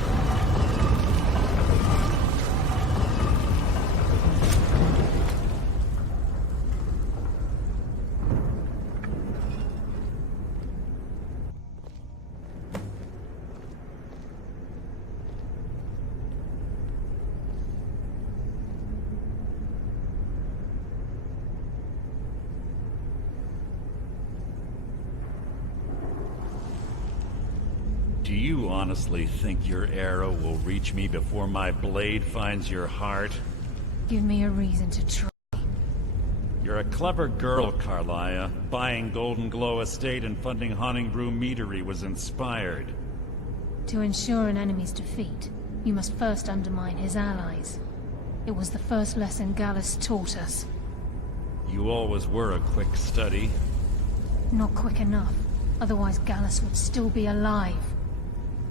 Do you honestly think your arrow will reach me before my blade finds your heart? Give me a reason to try. You're a clever girl, Carlia. Buying Golden Glow Estate and funding Honningbrew Meadery was inspired. To ensure an enemy's defeat, you must first undermine his allies. It was the first lesson Gallus taught us. You always were a quick study. Not quick enough. Otherwise Gallus would still be alive.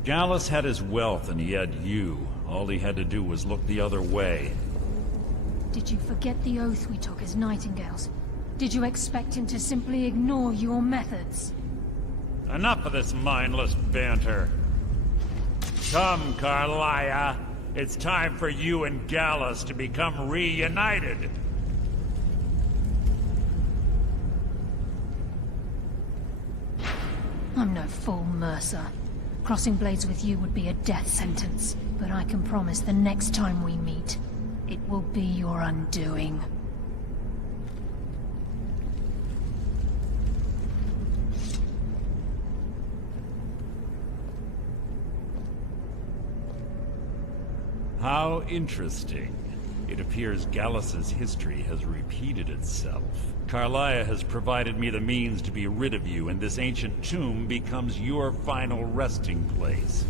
Gallus had his wealth and he had you. All he had to do was look the other way. Did you forget the oath we took as Nightingales? Did you expect him to simply ignore your methods? Enough of this mindless banter. Come, Carlia. It's time for you and Gallus to become reunited. I'm no fool, Mercer. Crossing blades with you would be a death sentence, but I can promise the next time we meet, it will be your undoing. How interesting. It appears Gallus's history has repeated itself. Carlia has provided me the means to be rid of you, and this ancient tomb becomes your final resting place.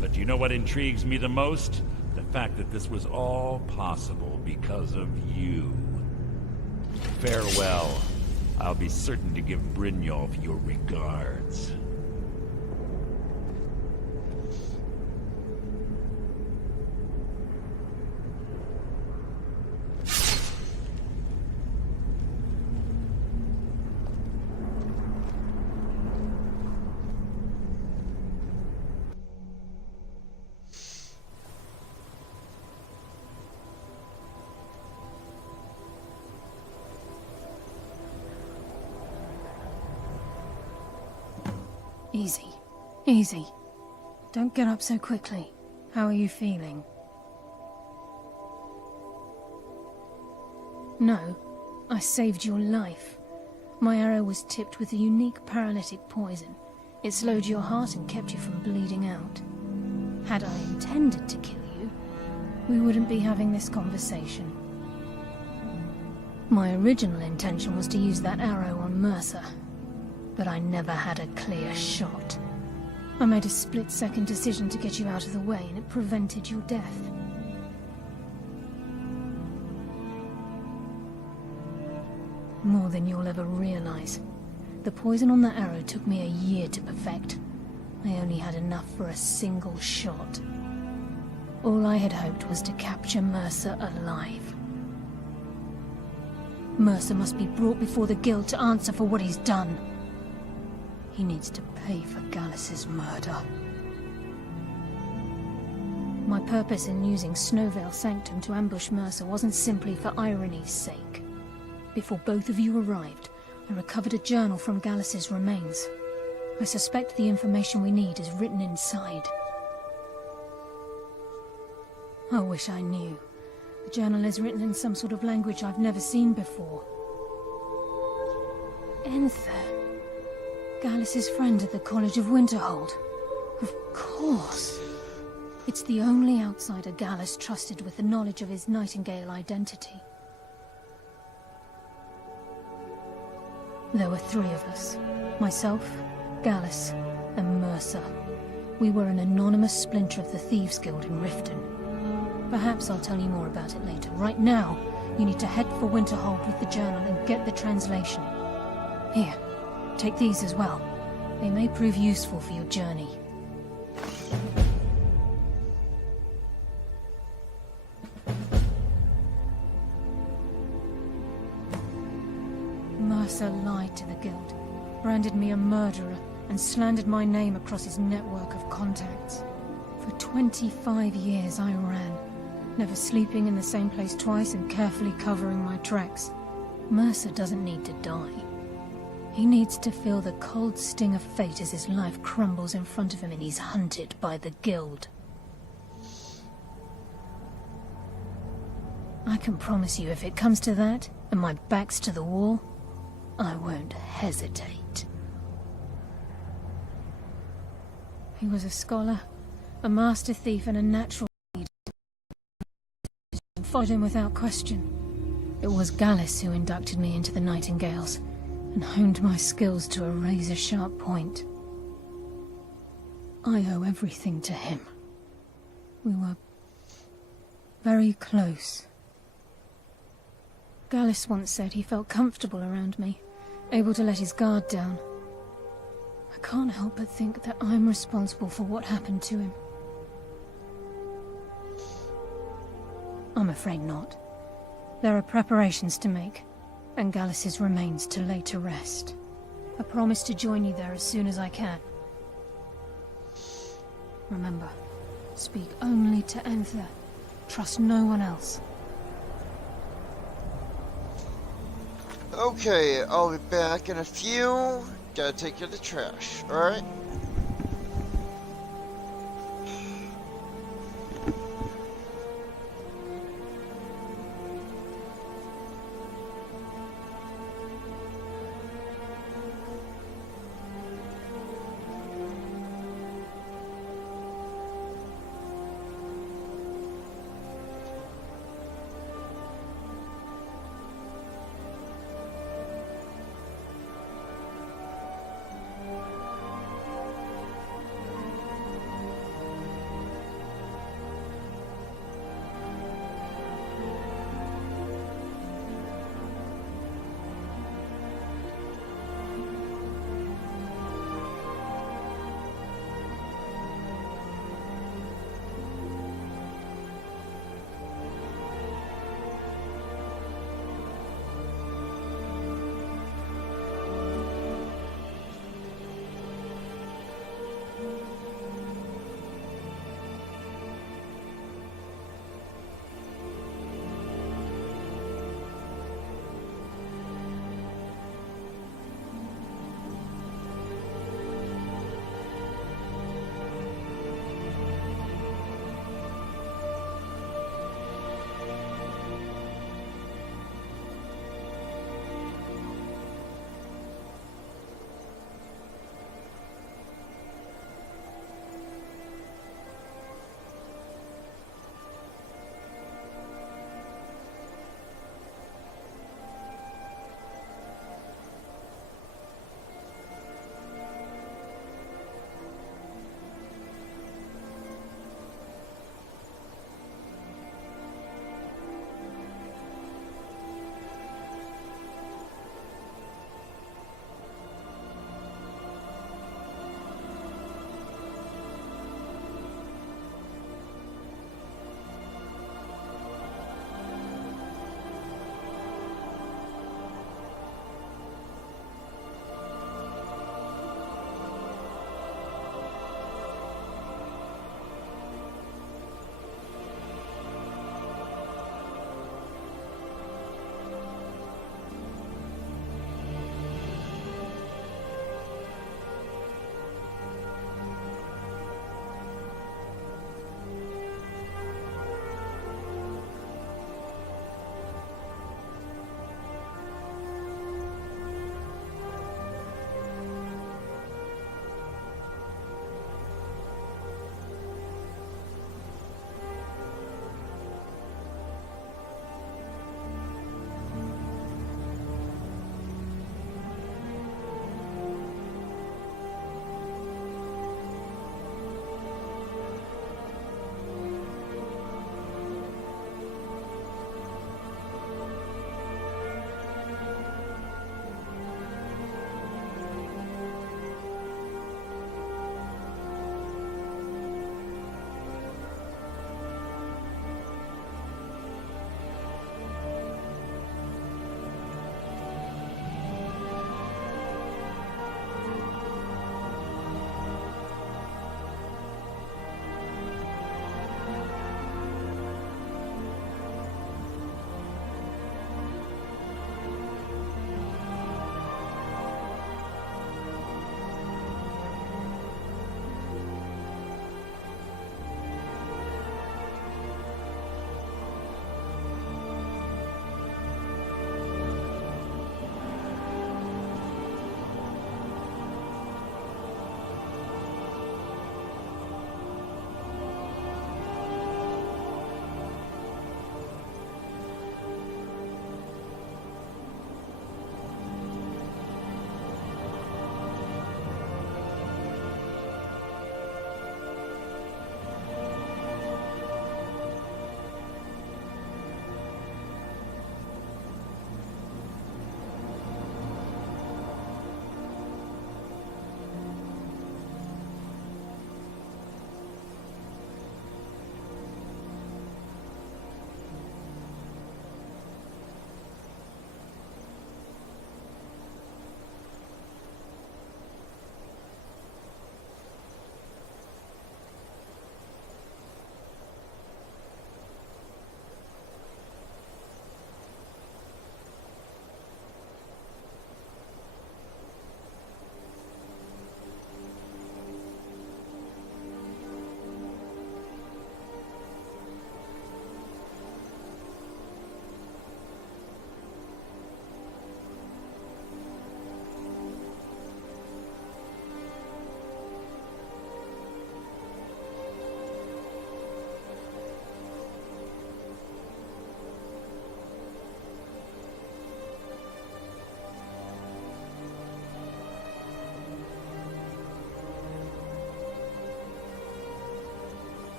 But you know what intrigues me the most? The fact that this was all possible because of you. Farewell. I'll be certain to give Brynjolf your regards. Easy. Easy. Don't get up so quickly. How are you feeling? No, I saved your life. My arrow was tipped with a unique paralytic poison. It slowed your heart and kept you from bleeding out. Had I intended to kill you, we wouldn't be having this conversation. My original intention was to use that arrow on Mercer, but I never had a clear shot. I made a split-second decision to get you out of the way, and it prevented your death. More than you'll ever realize. The poison on that arrow took me a year to perfect. I only had enough for a single shot. All I had hoped was to capture Mercer alive. Mercer must be brought before the Guild to answer for what he's done. He needs to pay for Gallus's murder. My purpose in using Snowvale Sanctum to ambush Mercer wasn't simply for irony's sake. Before both of you arrived, I recovered a journal from Gallus's remains. I suspect the information we need is written inside. I wish I knew. The journal is written in some sort of language I've never seen before. Enther. Gallus's friend at the College of Winterhold. Of course. It's the only outsider Gallus trusted with the knowledge of his Nightingale identity. There were 3 of us. Myself, Gallus, and Mercer. We were an anonymous splinter of the Thieves Guild in Riften. Perhaps I'll tell you more about it later. Right now, you need to head for Winterhold with the journal and get the translation. Here, take these as well. They may prove useful for your journey. Mercer lied to the Guild, branded me a murderer, and slandered my name across his network of contacts. For 25 years I ran, never sleeping in the same place twice and carefully covering my tracks. Mercer doesn't need to die. He needs to feel the cold sting of fate as his life crumbles in front of him and he's hunted by the Guild. I can promise you if it comes to that, and my back's to the wall, I won't hesitate. He was a scholar, a master thief, and a natural leader. I followed him without question. It was Gallus who inducted me into the Nightingales, and honed my skills to a razor-sharp point. I owe everything to him. We were very close. Gallus once said he felt comfortable around me, able to let his guard down. I can't help but think that I'm responsible for what happened to him. I'm afraid not. There are preparations to make, and Gallus's remains to lay to rest. I promise to join you there as soon as I can. Remember, speak only to Enther. Trust no one else. Okay, I'll be back in a few. Gotta take care of the trash, alright?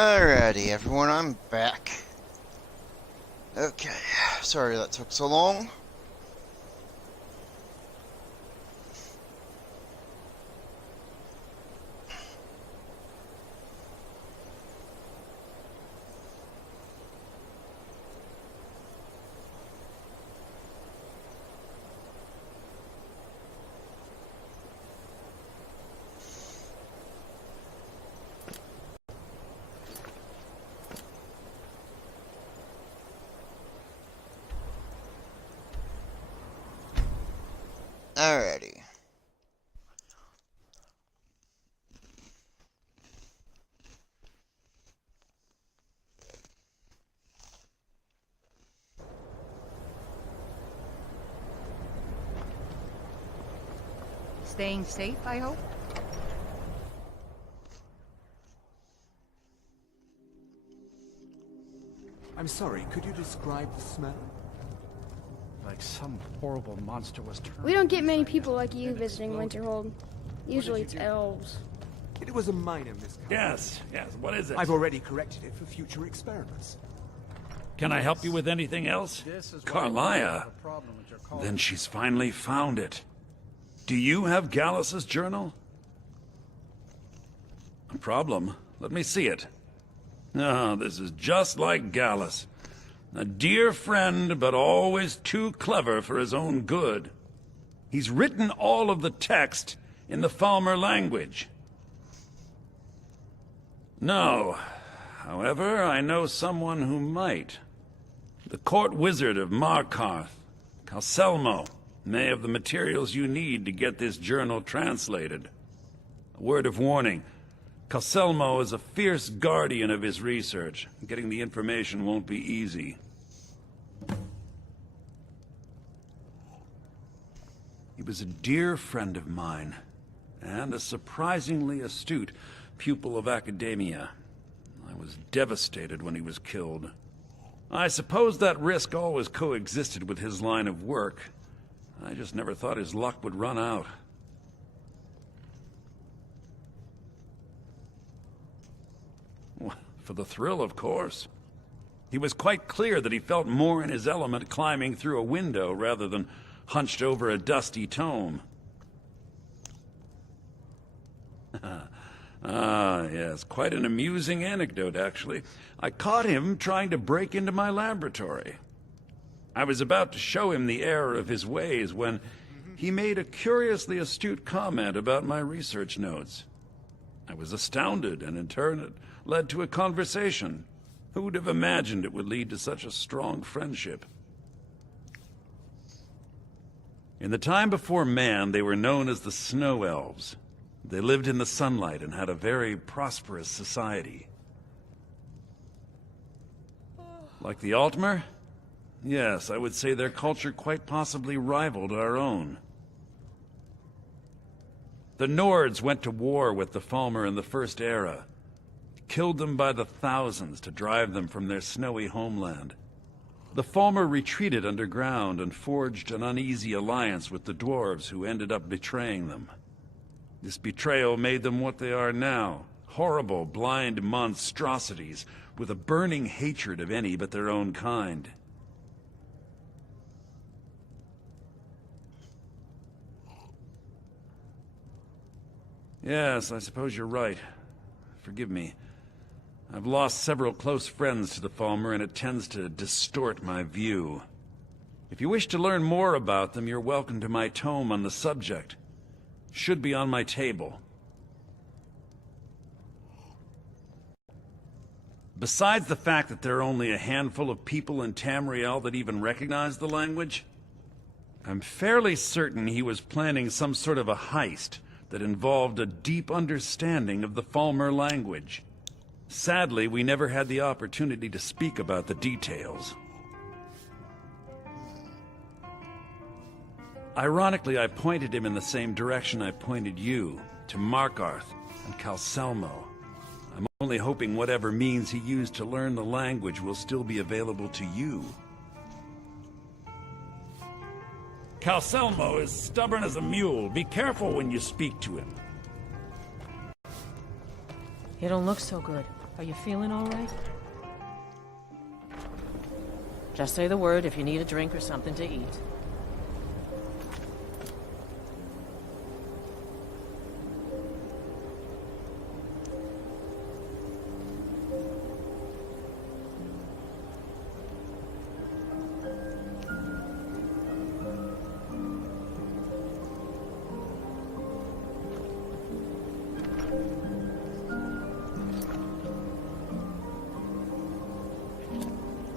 Alrighty, everyone, I'm back. Okay, sorry that took so long. Alrighty. Staying safe, I hope? I'm sorry, could you describe the smell? Like some horrible monster was turned. We don't get many people like you visiting Winterhold. Usually it's elves. It was a minor miscalculation. Yes, what is it? I've already corrected it for future experiments. Can I help you with anything else? Carlia? Then she's finally found it. Do you have Gallus's journal? A problem? Let me see it. Ah, this is just like Gallus. A dear friend, but always too clever for his own good. He's written all of the text in the Falmer language. No. However, I know someone who might. The court wizard of Markarth, Calselmo, may have the materials you need to get this journal translated. A word of warning. Calselmo is a fierce guardian of his research. Getting the information won't be easy. He was a dear friend of mine, and a surprisingly astute pupil of academia. I was devastated when he was killed. I suppose that risk always coexisted with his line of work. I just never thought his luck would run out. For the thrill, of course. He was quite clear that he felt more in his element climbing through a window rather than hunched over a dusty tome. Ah, yes, quite an amusing anecdote, actually. I caught him trying to break into my laboratory. I was about to show him the error of his ways when he made a curiously astute comment about my research notes. I was astounded, and in turn it led to a conversation. Who would have imagined it would lead to such a strong friendship? In the time before man, they were known as the Snow Elves. They lived in the sunlight and had a very prosperous society. Like the Altmer? Yes, I would say their culture quite possibly rivaled our own. The Nords went to war with the Falmer in the First Era, killed them by the thousands to drive them from their snowy homeland. The Falmer retreated underground and forged an uneasy alliance with the dwarves who ended up betraying them. This betrayal made them what they are now, horrible, blind monstrosities with a burning hatred of any but their own kind. Yes, I suppose you're right. Forgive me. I've lost several close friends to the Falmer, and it tends to distort my view. If you wish to learn more about them, you're welcome to my tome on the subject. Should be on my table. Besides the fact that there are only a handful of people in Tamriel that even recognize the language, I'm fairly certain he was planning some sort of a heist that involved a deep understanding of the Falmer language. Sadly, we never had the opportunity to speak about the details. Ironically, I pointed him in the same direction I pointed you, to Markarth and Calselmo. I'm only hoping whatever means he used to learn the language will still be available to you. Calselmo is stubborn as a mule. Be careful when you speak to him. You don't look so good. Are you feeling all right? Just say the word if you need a drink or something to eat.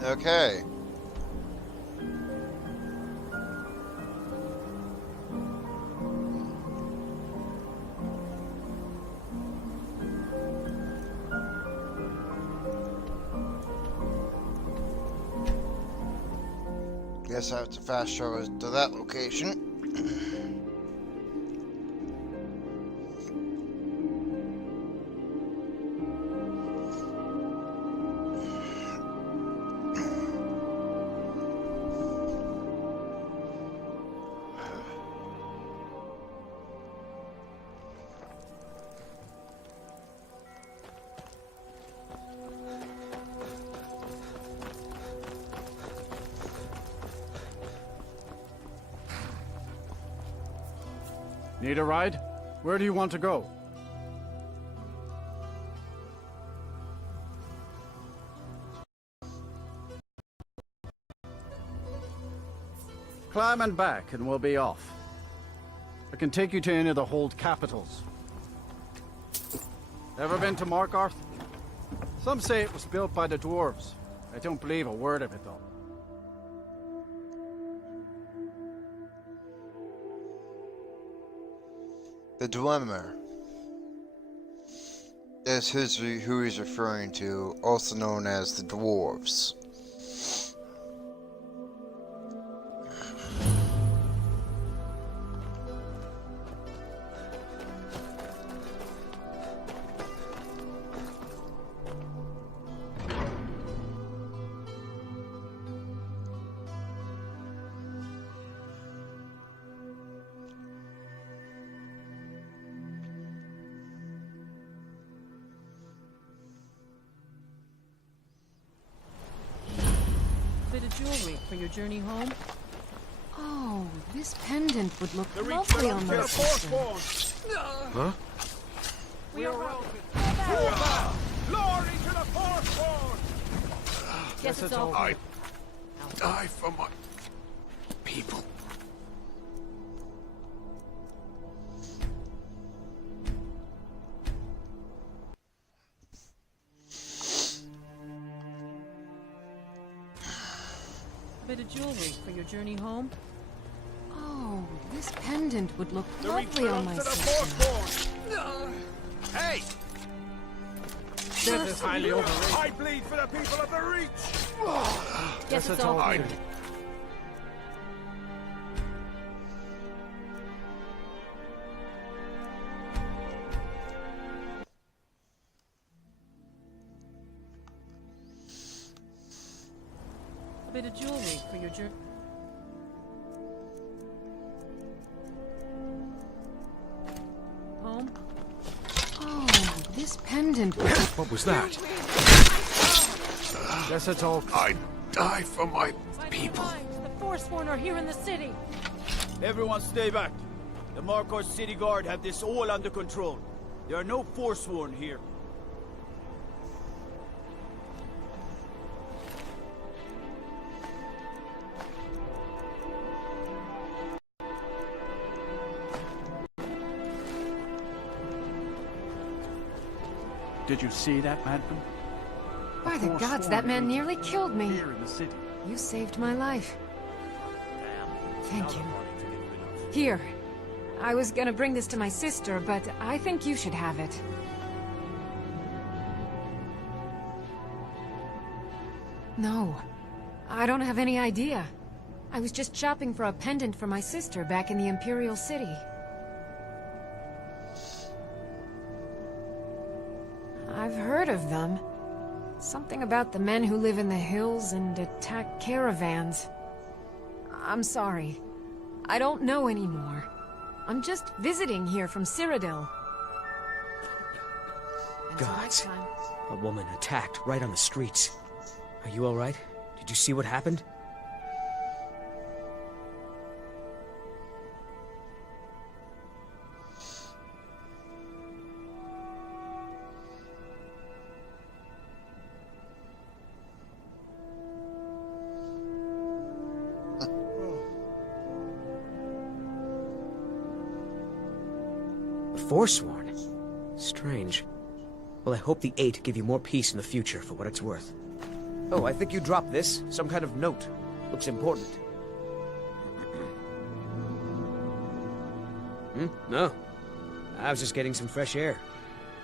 Okay. Guess I have to fast travel to that location. Need a ride? Where do you want to go? Climb and back, and we'll be off. I can take you to any of the hold capitals. Ever been to Markarth? Some say it was built by the dwarves. I don't believe a word of it, though. The Dwemer is who he's referring to, also known as the Dwarves. Bit of jewelry for your journey home? Oh, this pendant would look lovely on my sister. Huh? We are welcome. Glory to the Forsworn! Guess it's all. I die for my people. Bit of jewelry for your journey home? Oh, this pendant would look The lovely on my to the sister. Forsworn! Hey! Death is highly overrated. I bleed for the people of the Reach! Guess it's all. I A bit of jewelry for your journey. Home? Oh, this pendant would What was that? Guess it's all. I die for my people. The Forsworn are here in the city. Everyone stay back. The Markarth City Guard have this all under control. There are no Forsworn here. Did you see that, madman? By the gods, that man nearly killed me. Here in the city. You saved my life. Thank you. Here. I was gonna bring this to my sister, but I think you should have it. No. I don't have any idea. I was just shopping for a pendant for my sister back in the Imperial City. I've heard of them. Something about the men who live in the hills and attack caravans. I'm sorry. I don't know anymore. I'm just visiting here from Cyrodiil. Until next time. A woman attacked right on the streets. Are you alright? Did you see what happened? Forsworn? Strange. Well, I hope the Eight give you more peace in the future for what it's worth. Oh, I think you dropped this. Some kind of note. Looks important. No. I was just getting some fresh air.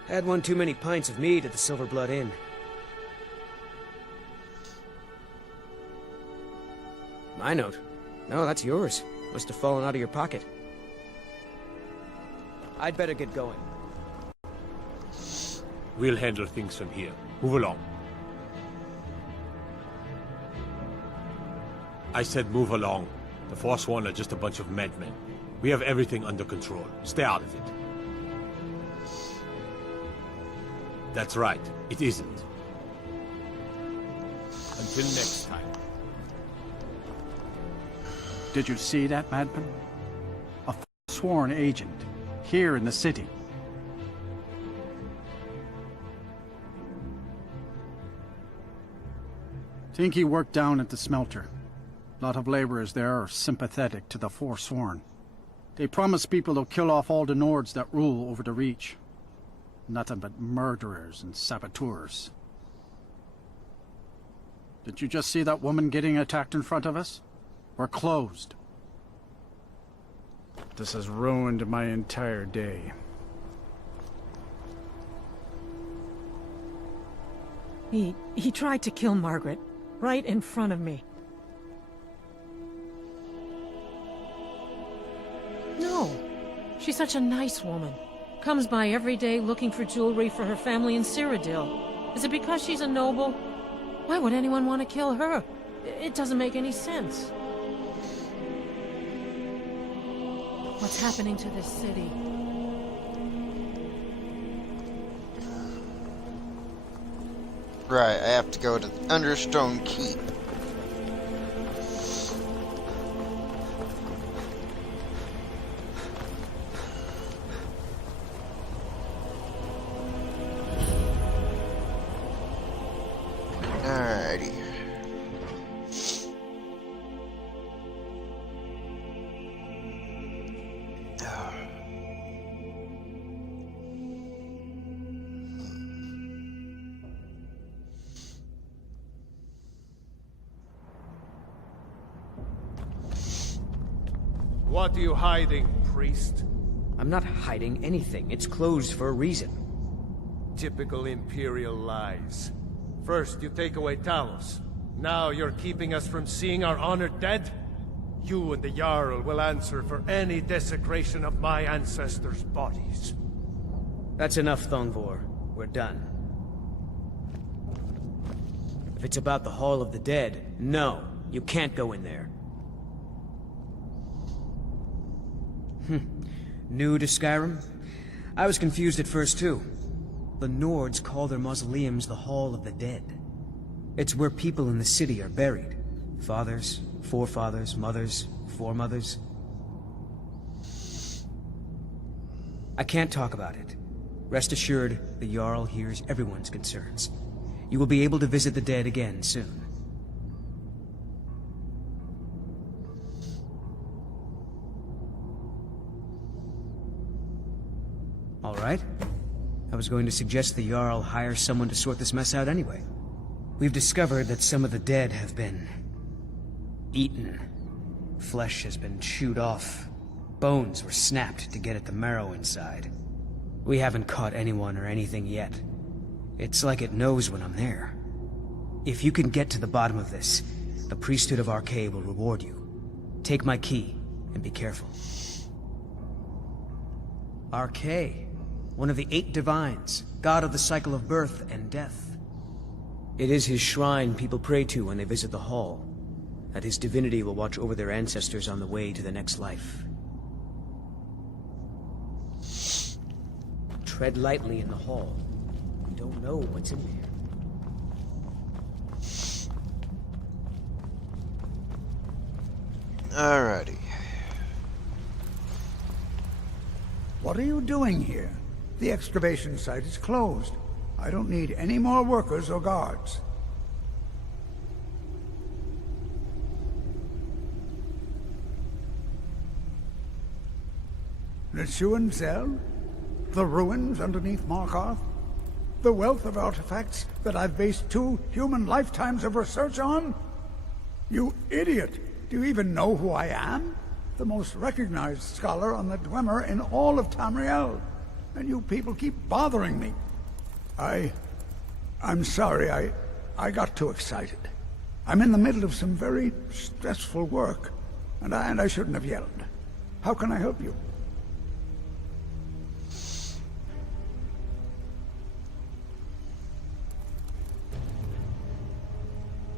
Had one too many pints of mead at the Silver Blood Inn. My note? No, that's yours. Must have fallen out of your pocket. I'd better get going. We'll handle things from here. Move along. I said move along. The Forsworn are just a bunch of madmen. We have everything under control. Stay out of it. That's right. It isn't. Until next time. Did you see that, madman? A sworn agent, here in the city. Think he worked down at the smelter. A lot of laborers there are sympathetic to the Forsworn. They promise people they'll kill off all the Nords that rule over the Reach. Nothing but murderers and saboteurs. Did you just see that woman getting attacked in front of us? We're closed. This has ruined my entire day. He tried to kill Margaret, right in front of me. No, she's such a nice woman. Comes by every day looking for jewelry for her family in Cyrodiil. Is it because she's a noble? Why would anyone want to kill her? It doesn't make any sense. What's happening to this city? Right, I have to go to Understone Keep. Alrighty. What are you hiding, priest? I'm not hiding anything. It's closed for a reason. Typical Imperial lies. First, you take away Talos. Now you're keeping us from seeing our honored dead? You and the Jarl will answer for any desecration of my ancestors' bodies. That's enough, Thongvor. We're done. If it's about the Hall of the Dead, no, you can't go in there. New to Skyrim? I was confused at first, too. The Nords call their mausoleums the Hall of the Dead. It's where people in the city are buried. Fathers, forefathers, mothers, foremothers. I can't talk about it. Rest assured, the Jarl hears everyone's concerns. You will be able to visit the dead again soon. All right. I was going to suggest the Jarl hire someone to sort this mess out anyway. We've discovered that some of the dead have been eaten. Flesh has been chewed off. Bones were snapped to get at the marrow inside. We haven't caught anyone or anything yet. It's like it knows when I'm there. If you can get to the bottom of this, the priesthood of Arcade will reward you. Take my key, and be careful. Arcade. One of the 8 divines, god of the cycle of birth and death. It is his shrine people pray to when they visit the hall, that his divinity will watch over their ancestors on the way to the next life. Tread lightly in the hall. don't know what's in there. Alrighty. What are you doing here? The excavation site is closed. I don't need any more workers or guards. Zell? The ruins underneath Markarth? The wealth of artifacts that I've based 2 human lifetimes of research on? You idiot! Do you even know who I am? The most recognized scholar on the Dwemer in all of Tamriel. And you people keep bothering me. I'm sorry, I got too excited. I'm in the middle of some very stressful work, and I shouldn't have yelled. How can I help you?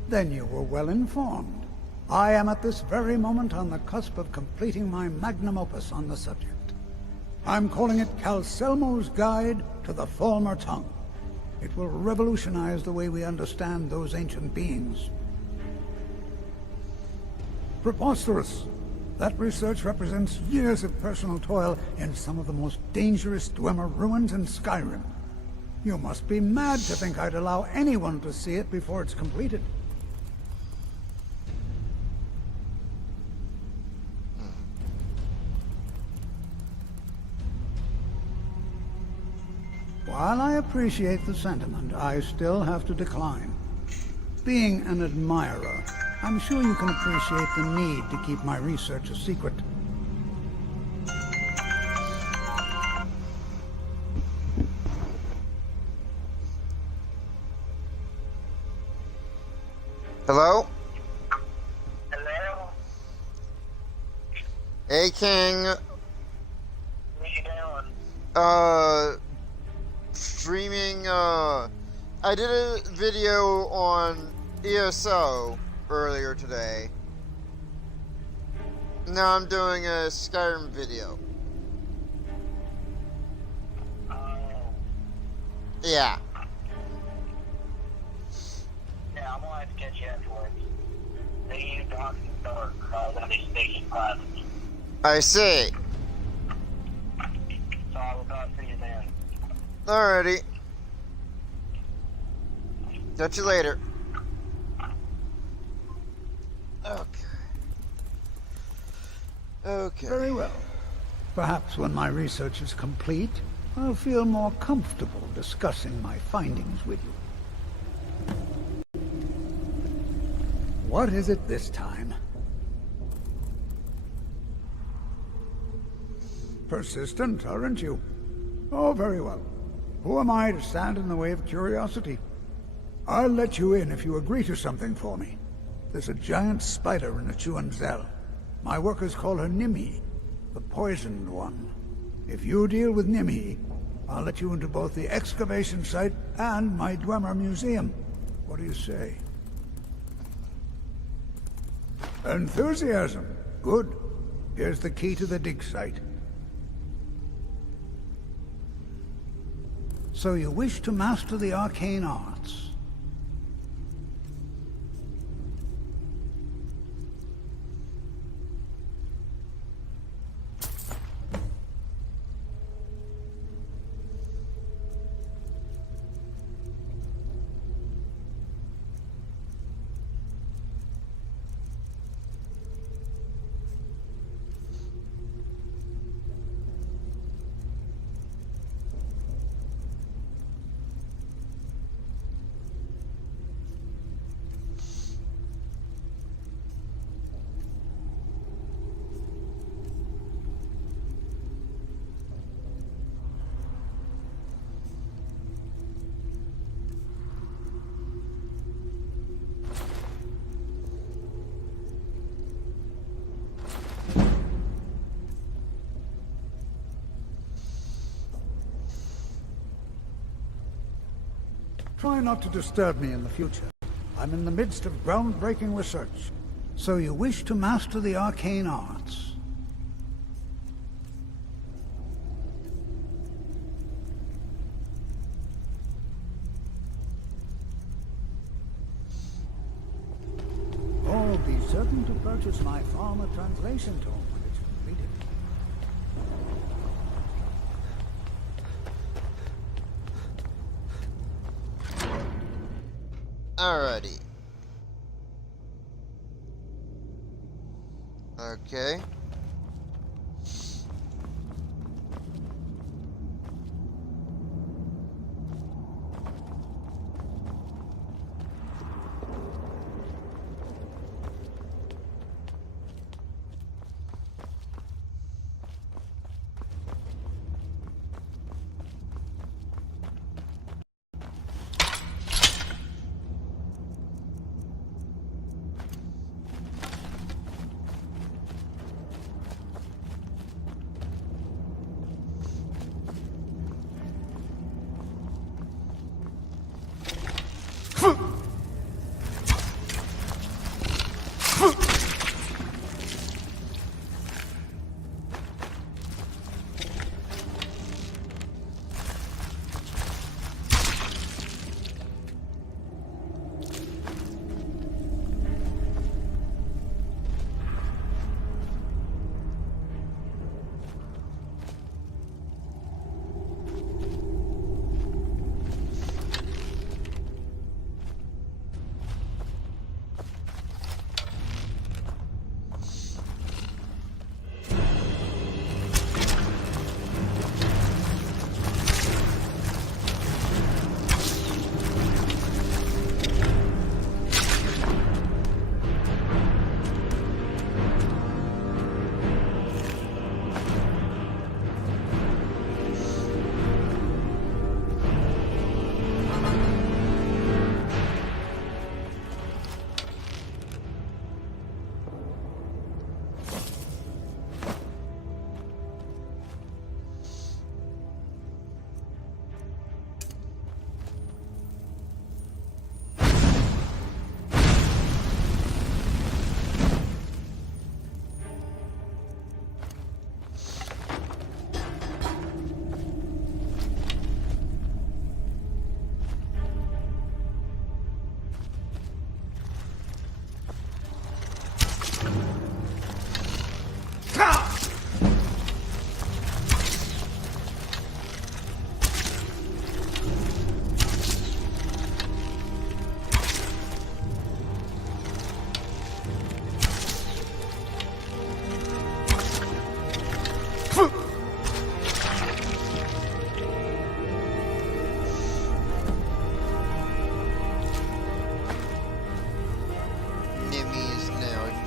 Then you were well informed. I am at this very moment on the cusp of completing my magnum opus on the subject. I'm calling it Calcelmo's Guide to the Falmer Tongue. It will revolutionize the way we understand those ancient beings. Preposterous! That research represents years of personal toil in some of the most dangerous Dwemer ruins in Skyrim. You must be mad to think I'd allow anyone to see it before it's completed. While I appreciate the sentiment, I still have to decline. Being an admirer, I'm sure you can appreciate the need to keep my research a secret. Hello? Hello? Hey, King. What you doing? Streaming, I did a video on ESO earlier today. Now I'm doing a Skyrim video. Yeah. Yeah, I'm gonna have to catch you afterwards. The dark and dark, I'm gonna be speaking privately. I see. So I will talk to you then. Alrighty. Catch you later. Okay. Very well. Perhaps when my research is complete, I'll feel more comfortable discussing my findings with you. What is it this time? Persistent, aren't you? Oh, very well. Who am I to stand in the way of curiosity? I'll let you in if you agree to something for me. There's a giant spider in a Zell. My workers call her Nimhi, the poisoned one. If you deal with Nimhi, I'll let you into both the excavation site and my Dwemer museum. What do you say? Enthusiasm. Good. Here's the key to the dig site. So you wish to master the arcane arts? Try not to disturb me in the future. I'm in the midst of groundbreaking research. So you wish to master the arcane arts? certain to purchase my farmer translation tome when it's completed. Alrighty. Okay.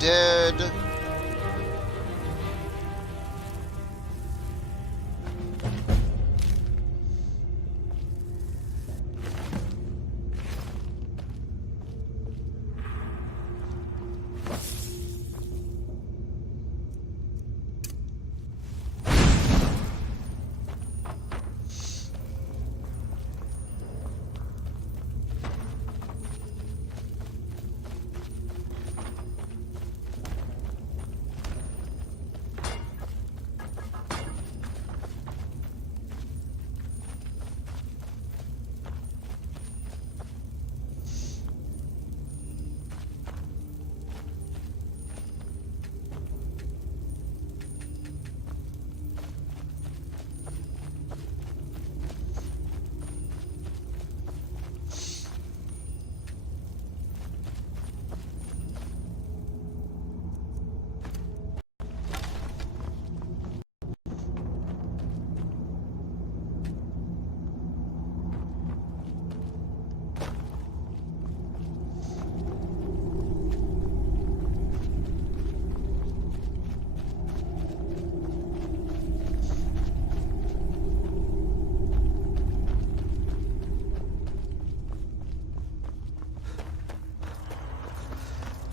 Dead.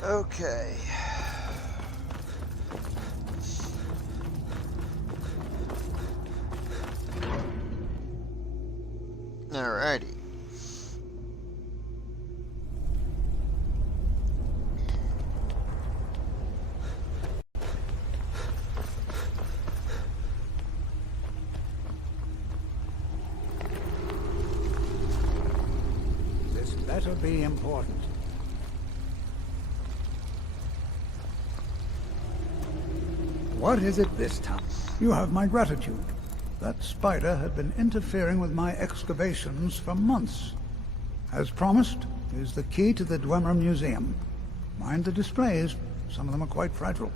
Okay. Alrighty. This better be important. What is it this time? You have my gratitude. That spider had been interfering with my excavations for months. As promised, is the key to the Dwemer Museum. Mind the displays. Some of them are quite fragile.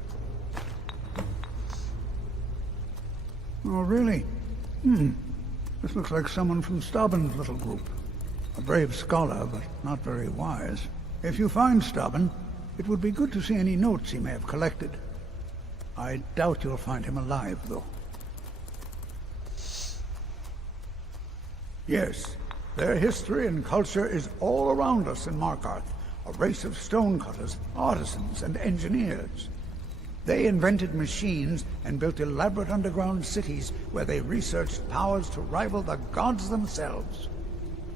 Oh, really? This looks like someone from Stauben's little group. A brave scholar, but not very wise. If you find Stauben, it would be good to see any notes he may have collected. I doubt you'll find him alive, though. Yes, their history and culture is all around us in Markarth. A race of stonecutters, artisans, and engineers. They invented machines and built elaborate underground cities where they researched powers to rival the gods themselves.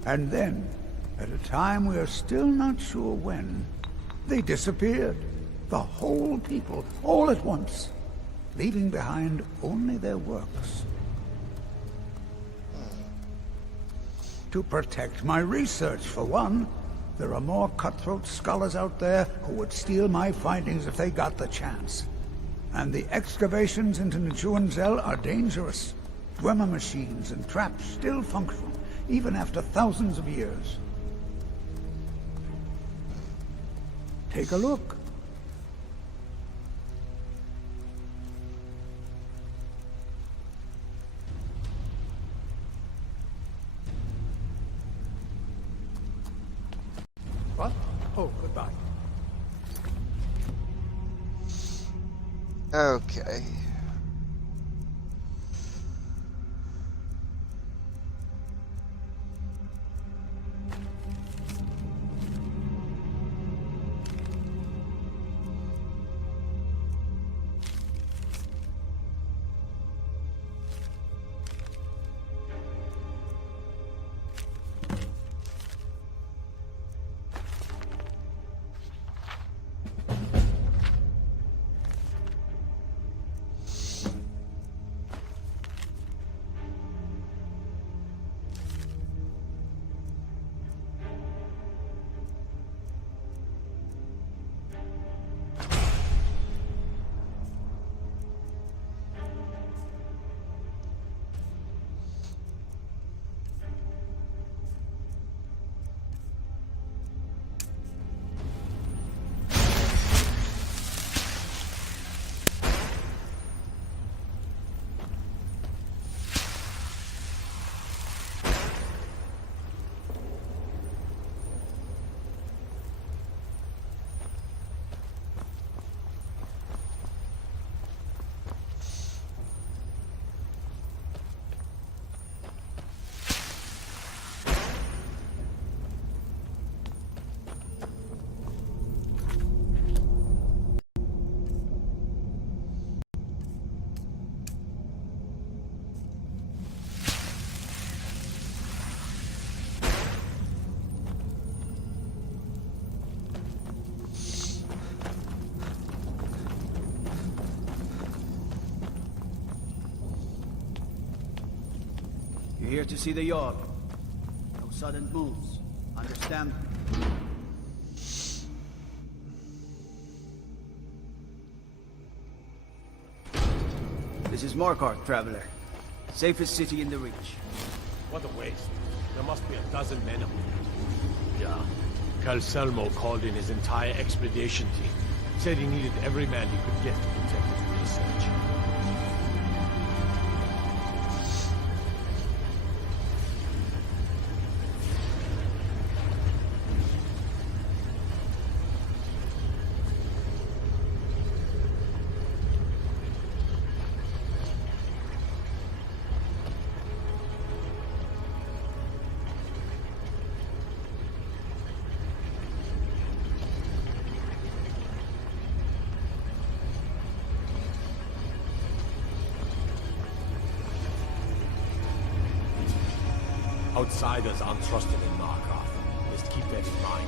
And then, at a time we are still not sure when, they disappeared. The whole people, all at once, leaving behind only their works. To protect my research, for one. There are more cutthroat scholars out there who would steal my findings if they got the chance. And the excavations into Nichuanzel are dangerous. Dwemer machines and traps still functional, even after thousands of years. Take a look. What? Oh, goodbye. Okay. You're here to see the Jarl. No sudden moves. Understand? This is Markarth, traveler. Safest city in the Reach. What a waste. There must be a dozen men up there. Yeah. Calselmo called in his entire expedition team. Said he needed every man he could get to protect his research. Outsiders aren't trusted in Markarth. Just keep that in mind.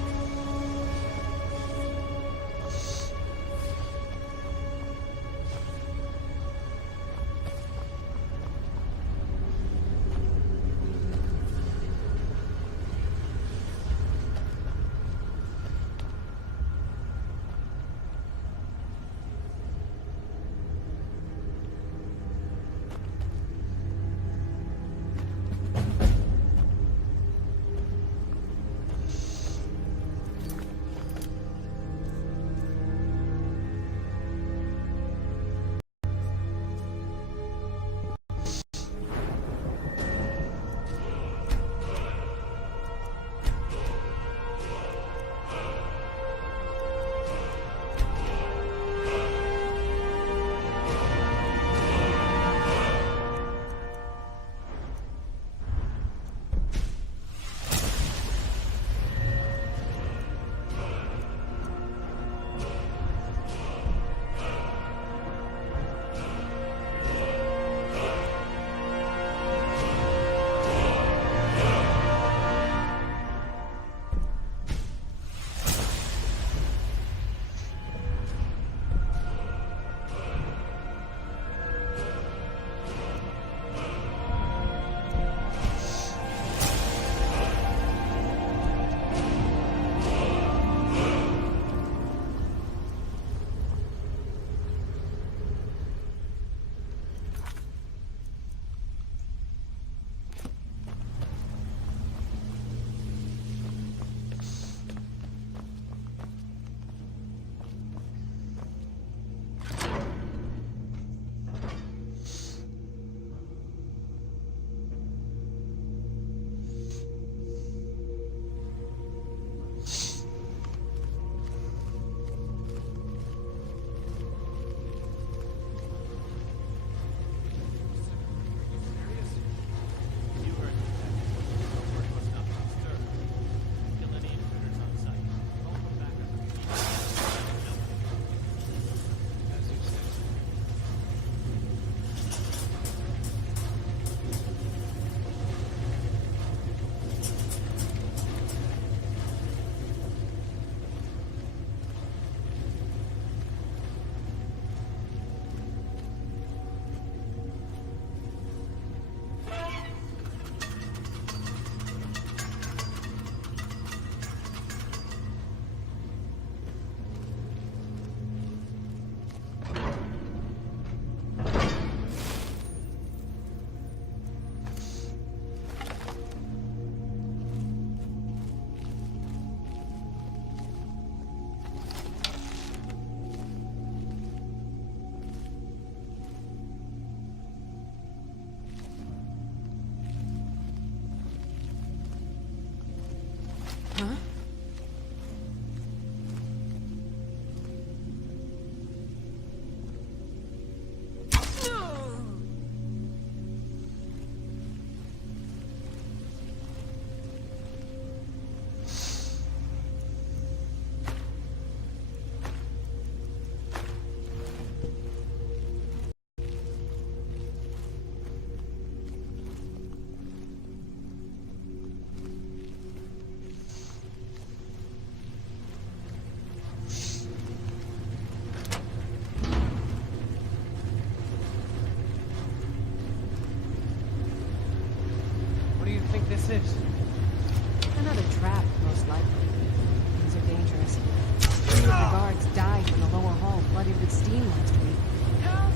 guards died when the lower hall flooded with steam last week. Help!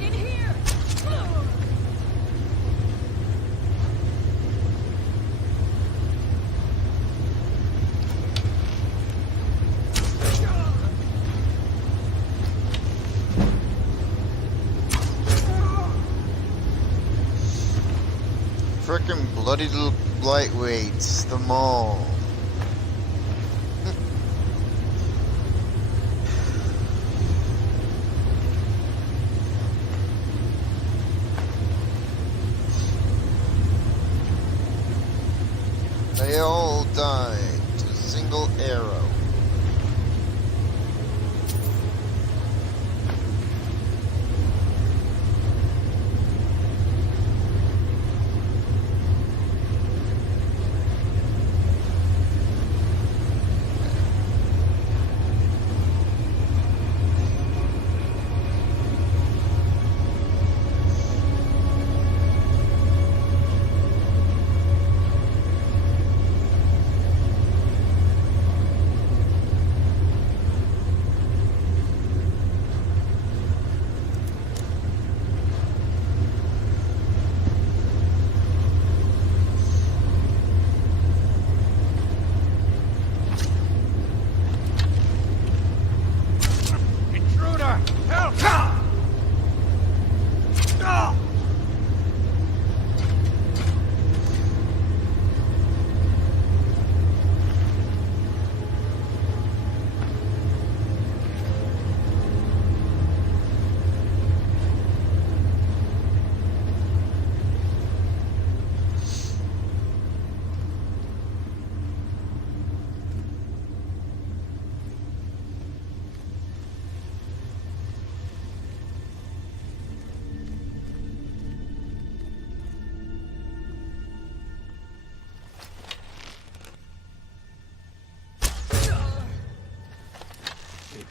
In here! Frickin' bloody little lightweights, the mall. They all died to a single arrow.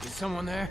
Is someone there?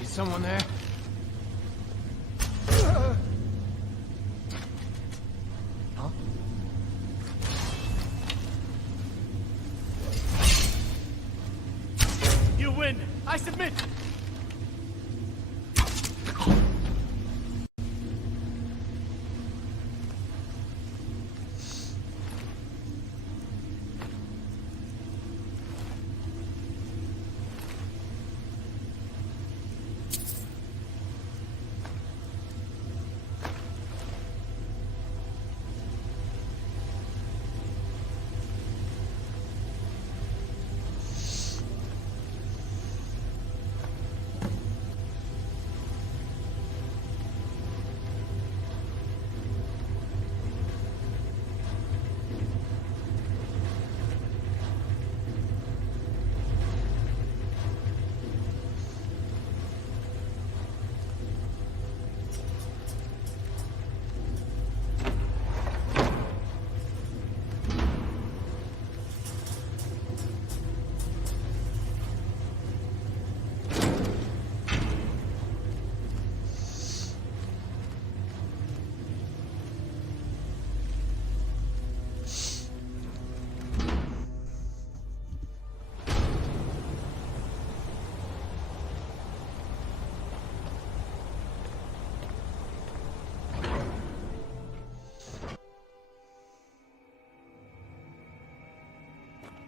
Is someone there? Huh? You win. I submit.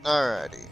Alrighty.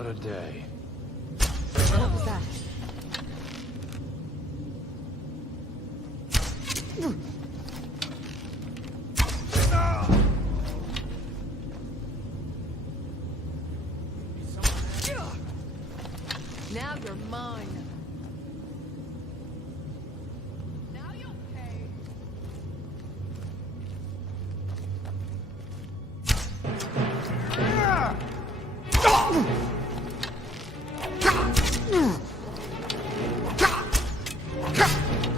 What a day. What was that? Now you're mine. Now you'll pay.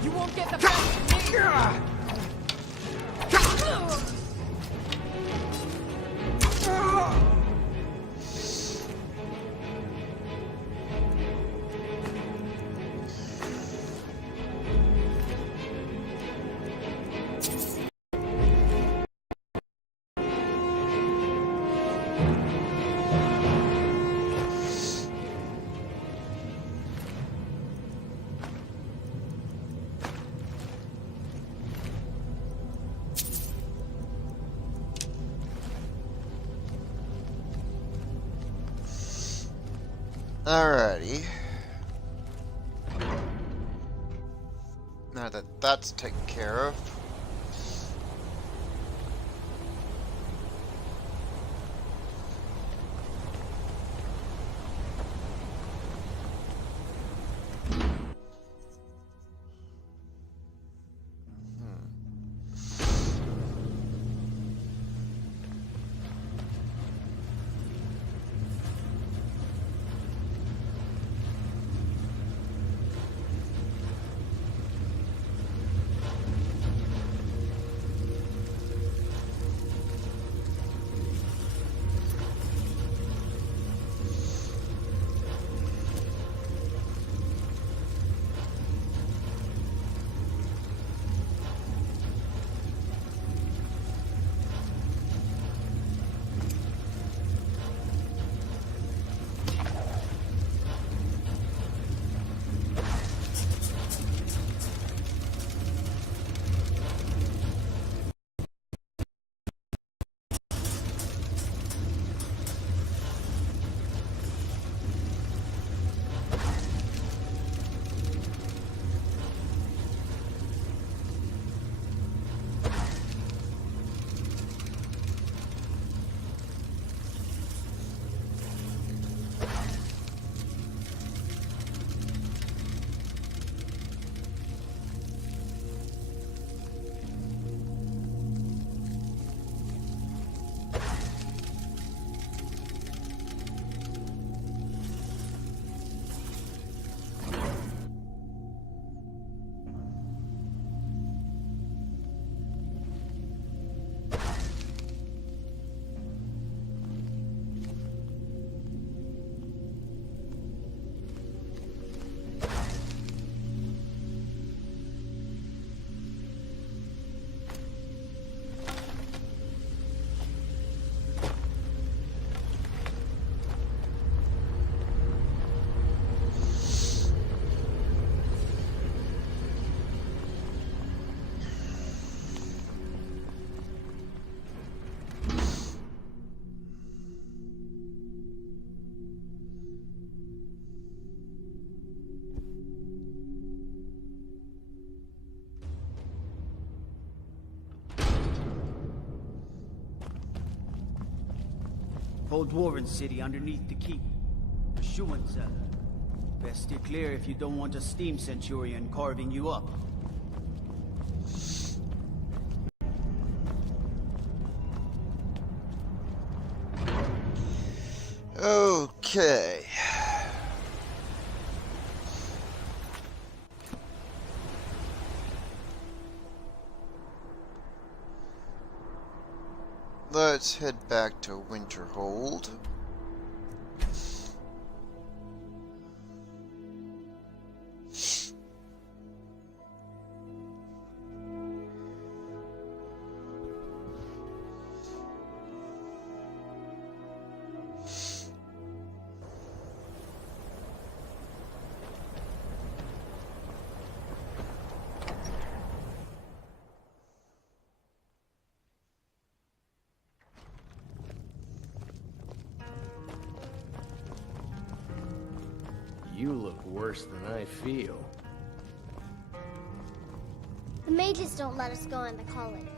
You won't get the best of me. Alrighty. Now that that's taken care of. Whole dwarven city underneath the keep. Schuenzel. Best steer clear if you don't want a steam centurion carving you up. Okay. Let's head back to Winterhold. You look worse than I feel. The mages don't let us go in the college.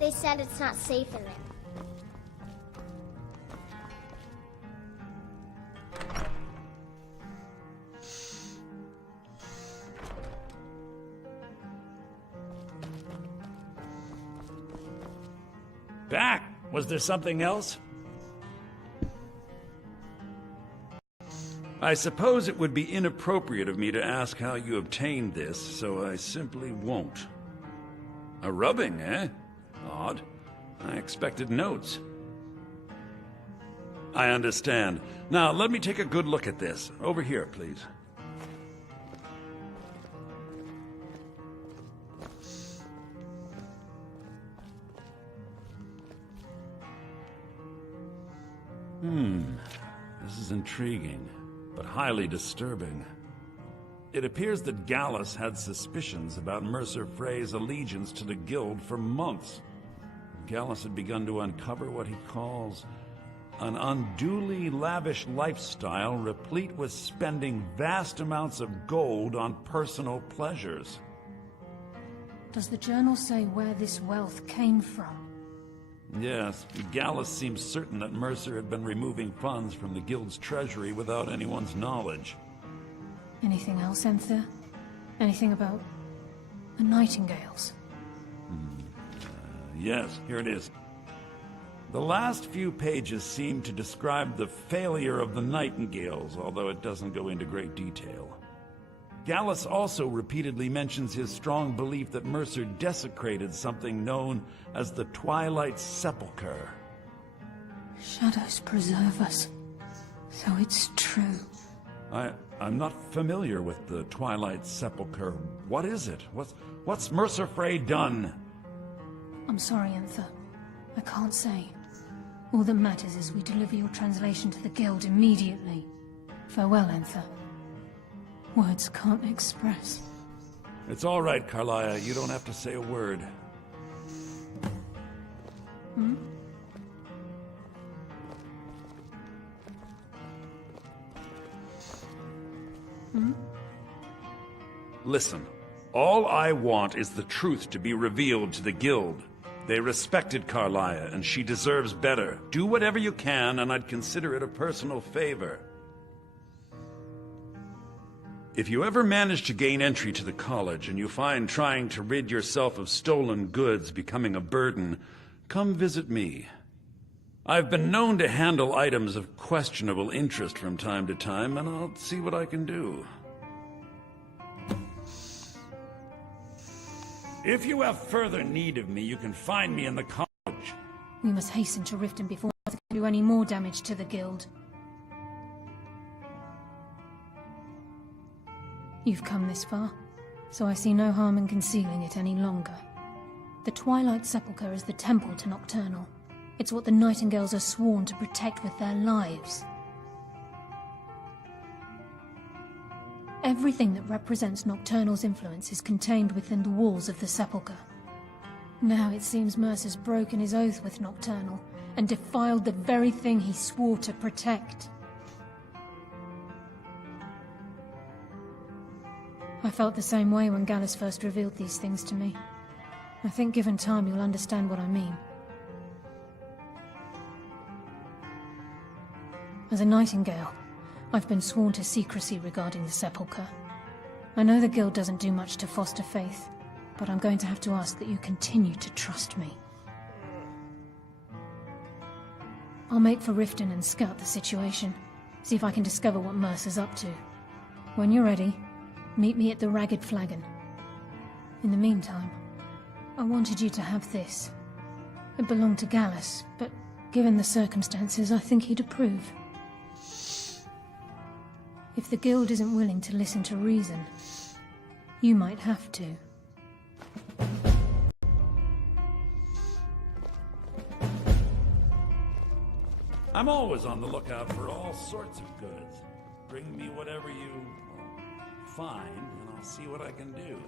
They said it's not safe in there. Back! Was there something else? I suppose it would be inappropriate of me to ask how you obtained this, so I simply won't. A rubbing, eh? Odd. I expected notes. I understand. Now, let me take a good look at this. Over here, please. This is intriguing, but highly disturbing. It appears that Gallus had suspicions about Mercer Frey's allegiance to the Guild for months. Gallus had begun to uncover what he calls an unduly lavish lifestyle replete with spending vast amounts of gold on personal pleasures. Does the journal say where this wealth came from? Yes, Gallus seems certain that Mercer had been removing funds from the Guild's treasury without anyone's knowledge. Anything else, Enther? Anything about the Nightingales? Yes, here it is. The last few pages seem to describe the failure of the Nightingales, although it doesn't go into great detail. Gallus also repeatedly mentions his strong belief that Mercer desecrated something known as the Twilight Sepulchre. Shadows preserve us. So it's true. I'm not familiar with the Twilight Sepulchre. What is it? What's Mercer Frey done? I'm sorry, Enther. I can't say. All that matters is we deliver your translation to the Guild immediately. Farewell, Enther. Words can't express. It's all right, Carlia. You don't have to say a word. Listen, all I want is the truth to be revealed to the Guild. They respected Carlia, and she deserves better. Do whatever you can, and I'd consider it a personal favor. If you ever manage to gain entry to the college, and you find trying to rid yourself of stolen goods becoming a burden, come visit me. I've been known to handle items of questionable interest from time to time, and I'll see what I can do. If you have further need of me, you can find me in the college. We must hasten to Riften before I can do any more damage to the Guild. You've come this far, so I see no harm in concealing it any longer. The Twilight Sepulchre is the temple to Nocturnal. It's what the Nightingales are sworn to protect with their lives. Everything that represents Nocturnal's influence is contained within the walls of the Sepulchre. Now it seems Mercer's broken his oath with Nocturnal and defiled the very thing he swore to protect. I felt the same way when Gallus first revealed these things to me. I think given time you'll understand what I mean. As a Nightingale, I've been sworn to secrecy regarding the Sepulchre. I know the Guild doesn't do much to foster faith, but I'm going to have to ask that you continue to trust me. I'll make for Riften and scout the situation, see if I can discover what Mercer's up to. When you're ready, meet me at the Ragged Flagon. In the meantime, I wanted you to have this. It belonged to Gallus, but given the circumstances, I think he'd approve. If the Guild isn't willing to listen to reason, you might have to. I'm always on the lookout for all sorts of goods. Bring me whatever you find, and I'll see what I can do.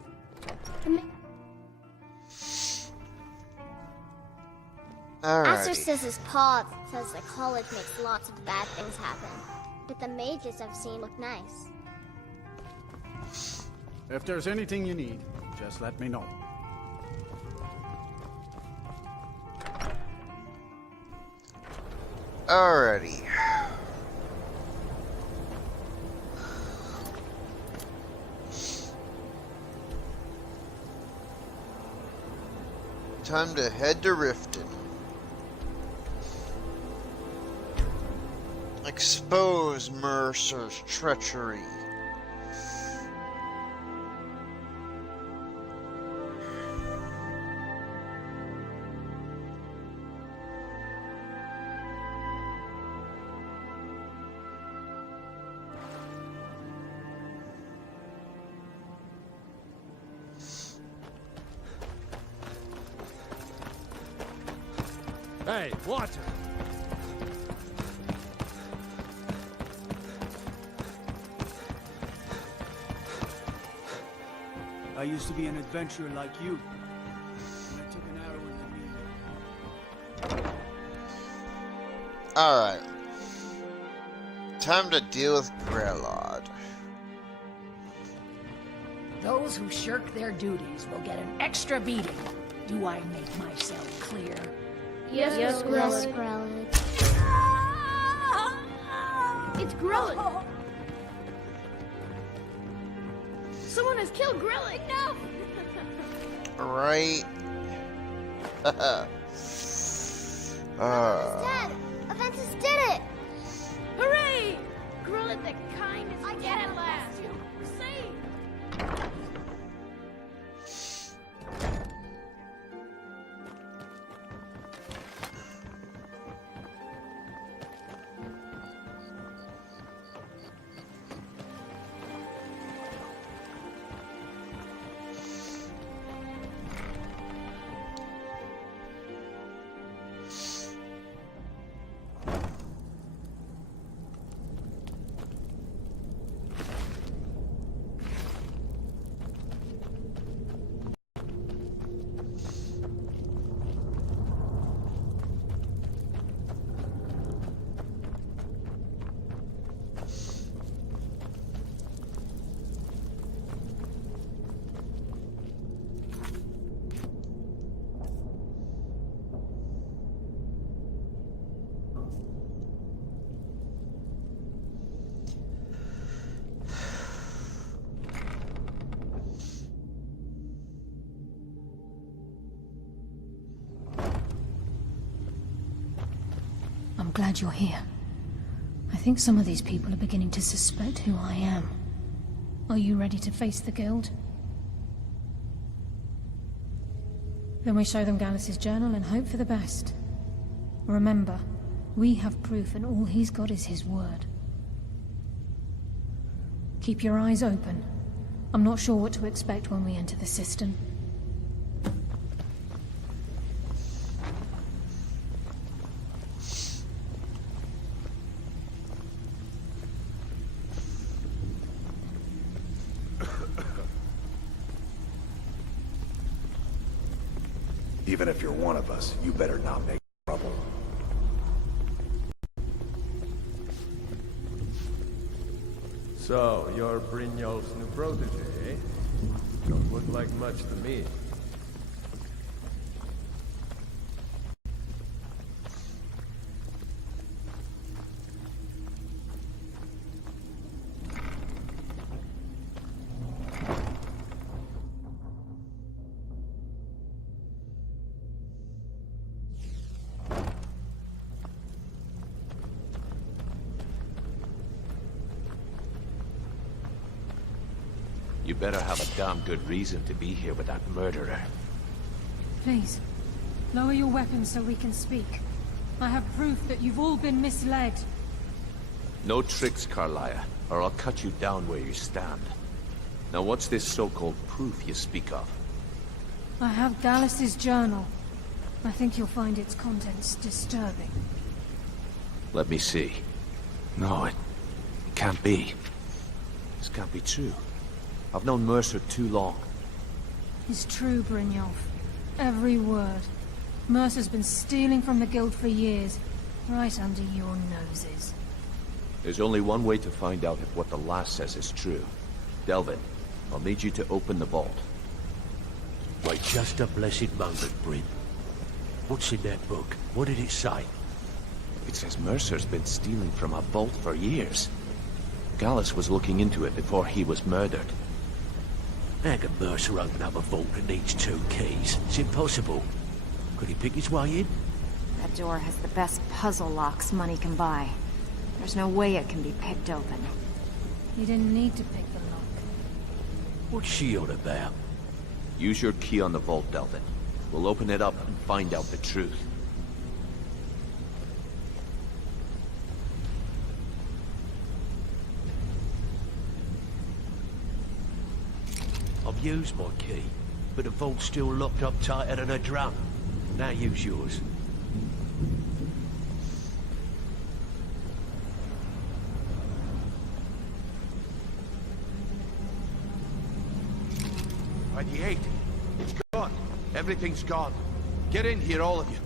Aster says his paw says the college makes lots of bad things happen, but the mages I've seen look nice. If there's anything you need, just let me know. Alrighty. Time to head to Riften. Expose Mercer's treachery. Hey, watch it! I used to be an adventurer like you. I took an arrow in the knee. Alright. Time to deal with Grelod. Those who shirk their duties will get an extra beating. Do I make myself clear? Yes, Grelod. It's Grelod! Someone has killed Grelod! No! Right. Dad! Aventus did it! Hooray! Grelod the kind is dead at last! See? I'm glad you're here. I think some of these people are beginning to suspect who I am. Are you ready to face the Guild? Then we show them Gallus's journal and hope for the best. Remember, we have proof and all he's got is his word. Keep your eyes open. I'm not sure what to expect when we enter the cistern. Even if you're one of us, you better not make trouble. So, you're Brynjolf's new protege, eh? Don't look like much to me. You better have a damn good reason to be here with that murderer. Please, lower your weapons so we can speak. I have proof that you've all been misled. No tricks, Carlia, or I'll cut you down where you stand. Now what's this so-called proof you speak of? I have Gallus's journal. I think you'll find its contents disturbing. Let me see. No, it can't be. This can't be true. I've known Mercer too long. It's true, Brynjolf. Every word. Mercer's been stealing from the Guild for years, right under your noses. There's only one way to find out if what the lass says is true. Delvin, I'll need you to open the vault. Wait just a blessed moment, Bryn. What's in that book? What did it say? It says Mercer's been stealing from a vault for years. Gallus was looking into it before he was murdered. How can Mercer open up a vault that needs 2 keys? It's impossible. Could he pick his way in? That door has the best puzzle locks money can buy. There's no way it can be picked open. You didn't need to pick the lock. What's she on about? Use your key on the vault, Delvin. We'll open it up and find out the truth. I've used my key, but the vault's still locked up tighter than a drum. Now use yours. By the 8. It's gone. Everything's gone. Get in here, all of you.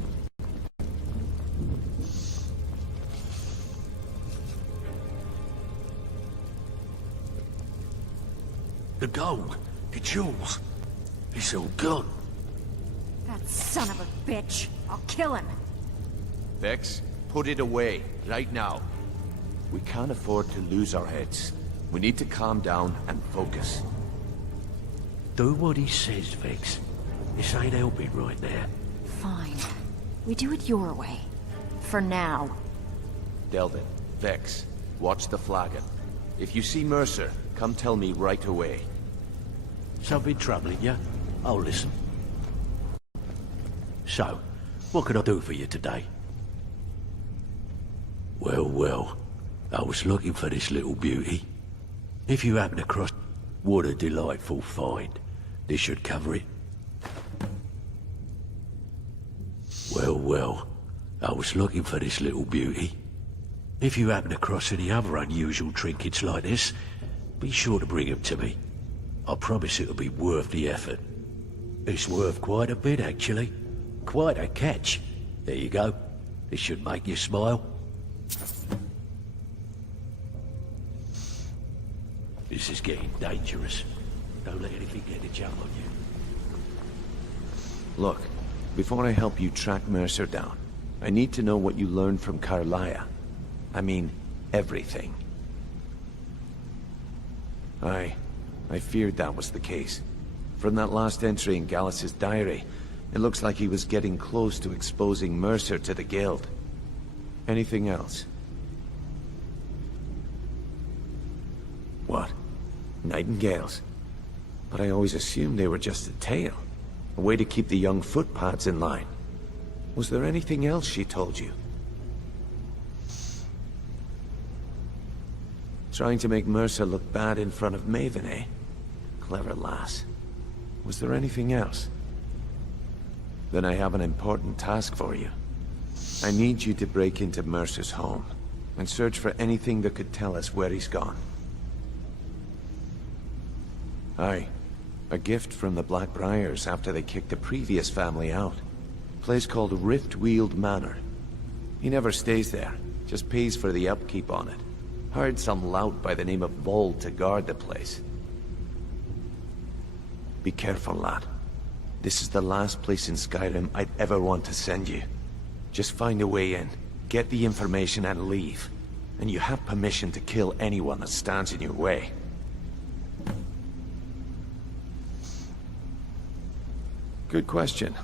The gold, the jewels, it's all gone. That son of a bitch. I'll kill him. Vex, put it away, right now. We can't afford to lose our heads. We need to calm down and focus. Do what he says, Vex. This ain't helping right now. Fine. We do it your way. For now. Delvin, Vex, watch the flagon. If you see Mercer, come tell me right away. Something troubling you? I'll listen. So, what can I do for you today? Well, well. I was looking for this little beauty. If you happen across... What a delightful find. This should cover it. Well, well. I was looking for this little beauty. If you happen across any other unusual trinkets like this, be sure to bring them to me. I promise it'll be worth the effort. It's worth quite a bit, actually. Quite a catch. There you go. This should make you smile. This is getting dangerous. Don't let anything get a jump on you. Look, before I help you track Mercer down, I need to know what you learned from Carlia. I mean, everything. I feared that was the case. From that last entry in Gallus's diary, it looks like he was getting close to exposing Mercer to the Guild. Anything else? What? Nightingales? But I always assumed they were just a tale. A way to keep the young footpads in line. Was there anything else she told you? Trying to make Mercer look bad in front of Maven, eh? Clever lass. Was there anything else? Then I have an important task for you. I need you to break into Mercer's home and search for anything that could tell us where he's gone. Aye. A gift from the Blackbriars after they kicked the previous family out. A place called Riftweald Manor. He never stays there, just pays for the upkeep on it. Hired some lout by the name of Vold to guard the place. Be careful, lad. This is the last place in Skyrim I'd ever want to send you. Just find a way in, get the information and leave. And you have permission to kill anyone that stands in your way. Good question.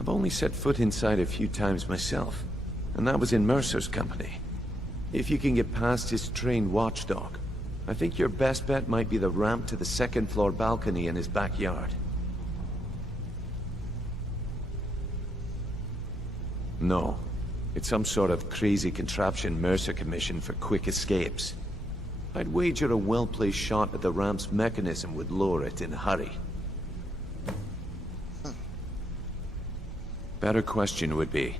I've only set foot inside a few times myself, and that was in Mercer's company. If you can get past his trained watchdog, I think your best bet might be the ramp to the second-floor balcony in his backyard. No. It's some sort of crazy contraption Mercer commissioned for quick escapes. I'd wager a well-placed shot at the ramp's mechanism would lower it in a hurry. Better question would be,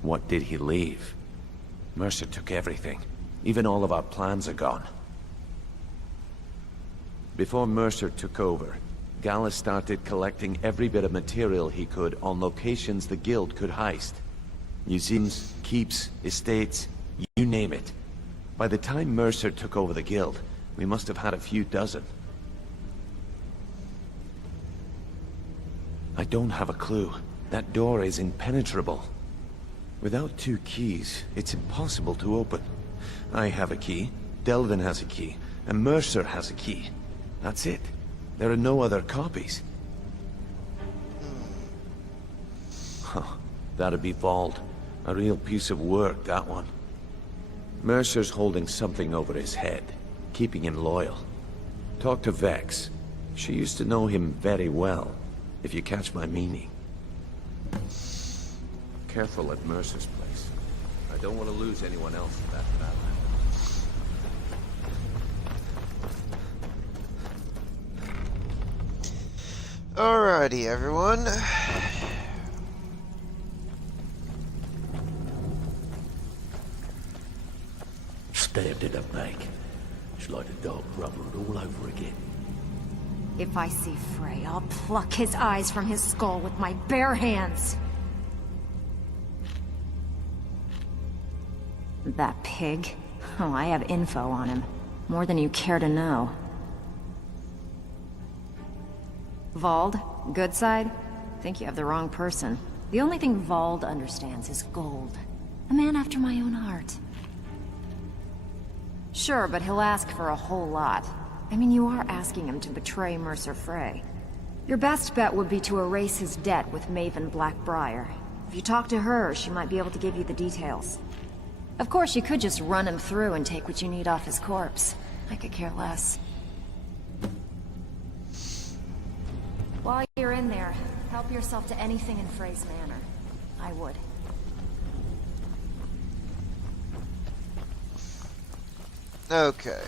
what did he leave? Mercer took everything. Even all of our plans are gone. Before Mercer took over, Gallus started collecting every bit of material he could on locations the Guild could heist. Museums, keeps, estates, you name it. By the time Mercer took over the Guild, we must have had a few dozen. I don't have a clue. That door is impenetrable. Without 2 keys, it's impossible to open. I have a key, Delvin has a key, and Mercer has a key. That's it. There are no other copies. Huh. That'd be Vald. A real piece of work, that one. Mercer's holding something over his head, keeping him loyal. Talk to Vex. She used to know him very well, if you catch my meaning. Careful at Mercer's place. I don't want to lose anyone else in that battle. Alrighty, everyone. Stabbed in the back. It's like the dog rubbered all over again. If I see Frey, I'll pluck his eyes from his skull with my bare hands. That pig? Oh, I have info on him. More than you care to know. Vald? Good side? Think you have the wrong person. The only thing Vald understands is gold. A man after my own heart. Sure, but he'll ask for a whole lot. I mean, you are asking him to betray Mercer Frey. Your best bet would be to erase his debt with Maven Blackbriar. If you talk to her, she might be able to give you the details. Of course, you could just run him through and take what you need off his corpse. I could care less. While you're in there, help yourself to anything in Frey's manor. I would. Okay.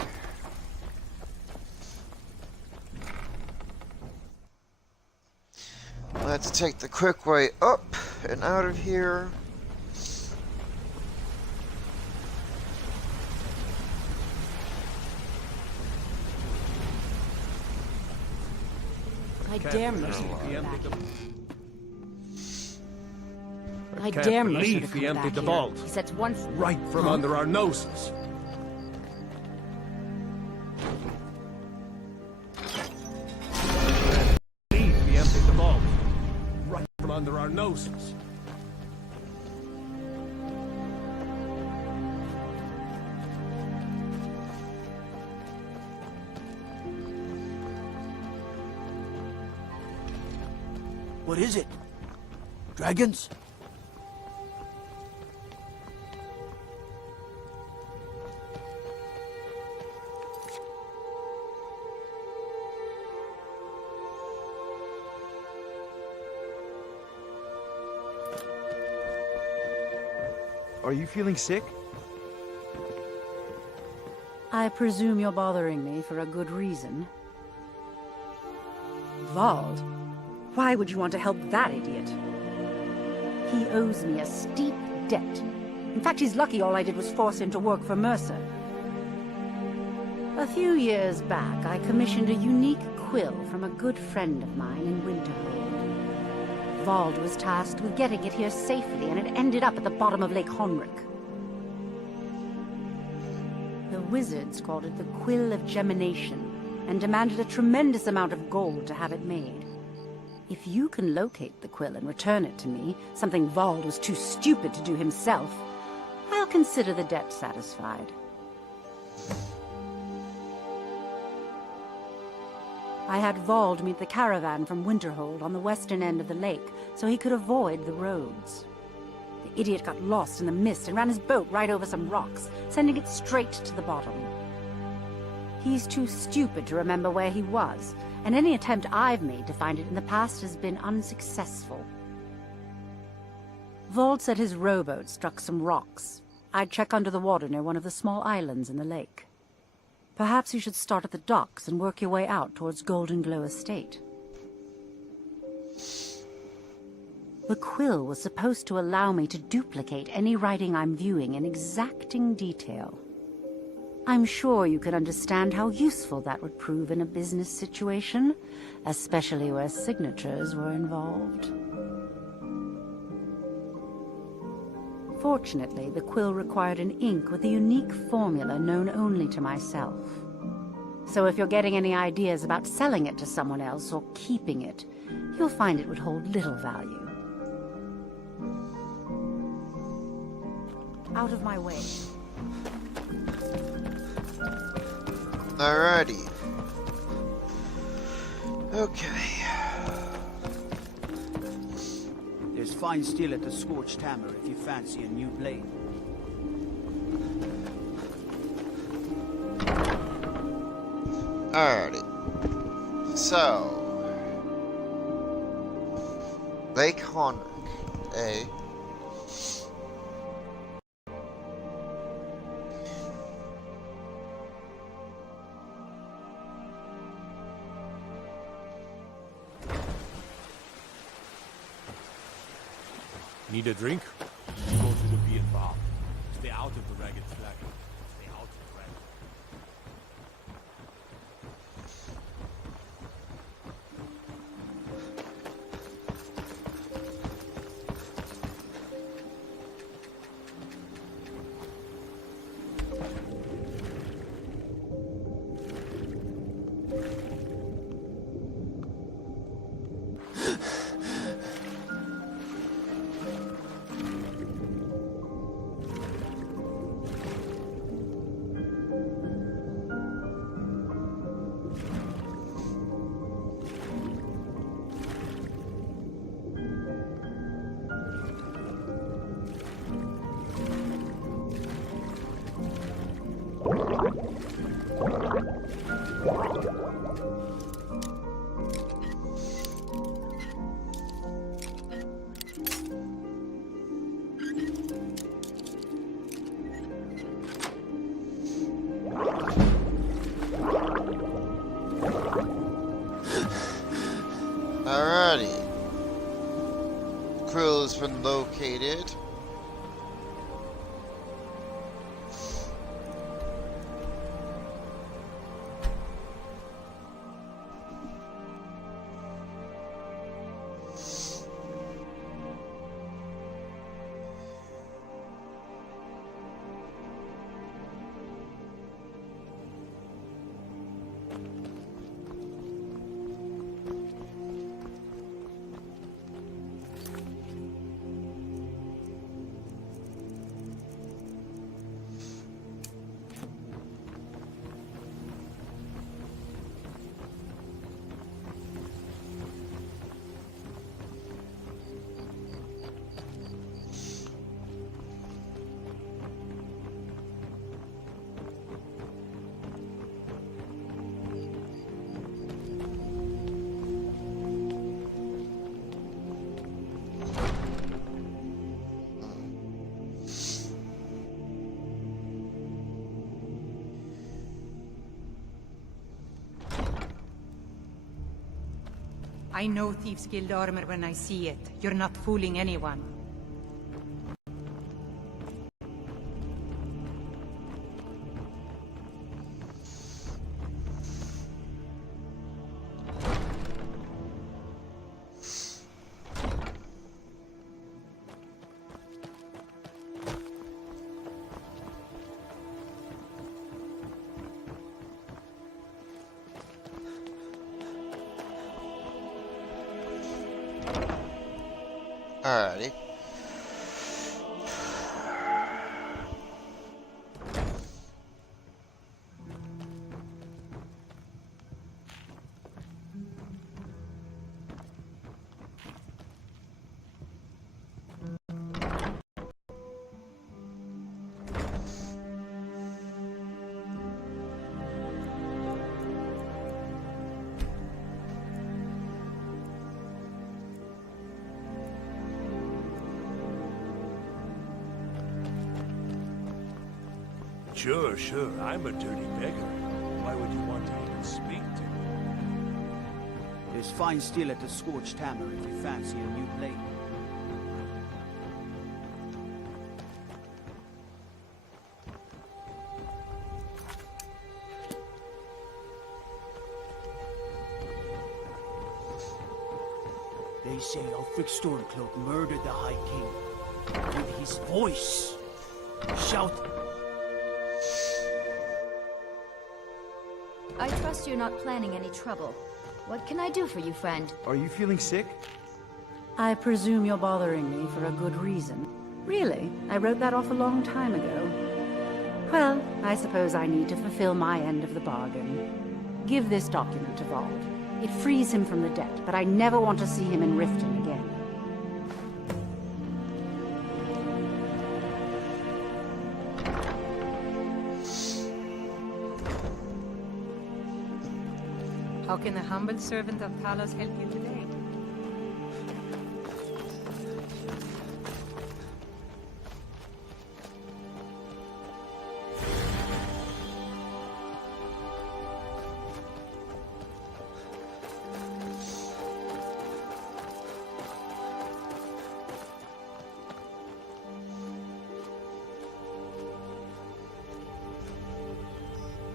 Let's take the quick way up and out of here. I dare Mercer to come back. I Can't dare Mercer to believe come he emptied back the here. vault. He sets one Right from under our noses. Believe he emptied the vault. Right from under our noses. What is it? Dragons? Are you feeling sick? I presume you're bothering me for a good reason. Vald? Why would you want to help that idiot? He owes me a steep debt. In fact, he's lucky all I did was force him to work for Mercer. A few years back, I commissioned a unique quill from a good friend of mine in Winterhold. Vald was tasked with getting it here safely, and it ended up at the bottom of Lake Honrick. The wizards called it the Quill of Gemination, and demanded a tremendous amount of gold to have it made. If you can locate the quill and return it to me, something Vald was too stupid to do himself, I'll consider the debt satisfied. I had Vald meet the caravan from Winterhold on the western end of the lake, so he could avoid the roads. The idiot got lost in the mist and ran his boat right over some rocks, sending it straight to the bottom. He's too stupid to remember where he was, and any attempt I've made to find it in the past has been unsuccessful. Vald said his rowboat struck some rocks. I'd check under the water near one of the small islands in the lake. Perhaps you should start at the docks and work your way out towards Golden Glow Estate. The quill was supposed to allow me to duplicate any writing I'm viewing in exacting detail. I'm sure you can understand how useful that would prove in a business situation, especially where signatures were involved. Fortunately, the quill required an ink with a unique formula known only to myself. So if you're getting any ideas about selling it to someone else or keeping it, you'll find it would hold little value. Out of my way. Alrighty. Okay. There's fine steel at the Scorched Hammer if you fancy a new blade. Alrighty. So. Lake Honrick, eh? Need a drink? Go to the beer bar. Stay out of the ragged flag. Stay out of the ragged. Alrighty. Krill's been located. I know Thieves Guild armor when I see it. You're not fooling anyone. Alrighty. Sure, sure. I'm a dirty beggar. Why would you want to even speak to me? There's fine steel at the Scorched Hammer if you fancy a new blade. They say Ulfric Stormcloak murdered the High King with his voice. Shout. I trust you're not planning any trouble. What can I do for you, friend? Are you feeling sick? I presume you're bothering me for a good reason. Really? I wrote that off a long time ago. Well, I suppose I need to fulfill my end of the bargain. Give this document to Vald. It frees him from the debt, but I never want to see him in Riften again. How can a humble servant of Talos help you today?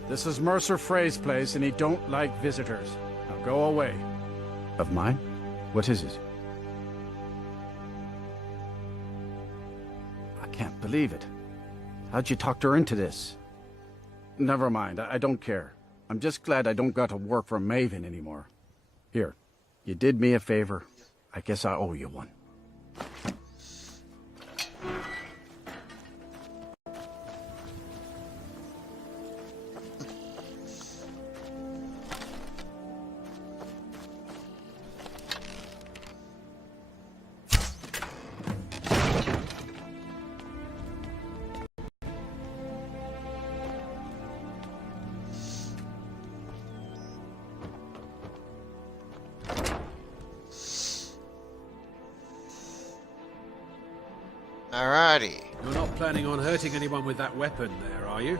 This is Mercer Frey's place, and he don't like visitors. Now go away. Of mine? What is it? I can't believe it. How'd you talk her into this? Never mind, I don't care. I'm just glad I don't got to work for Maven anymore. Here, you did me a favor. I guess I owe you one. Alrighty. You're not planning on hurting anyone with that weapon there, are you?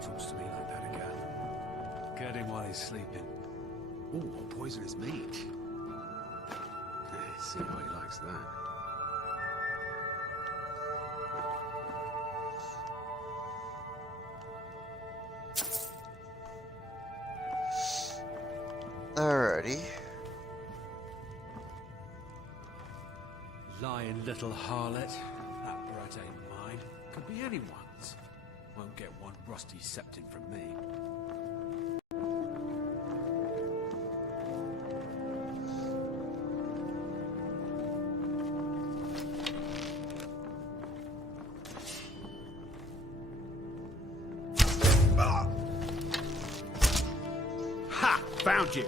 Talks to me like that again. Get him while he's sleeping. Ooh, what poisonous meat. See how he likes that. Alrighty. Lying little harlot. That brat ain't mine. Could be anyone's. Won't get one rusty septon from me. Ha! Found you!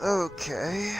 Okay.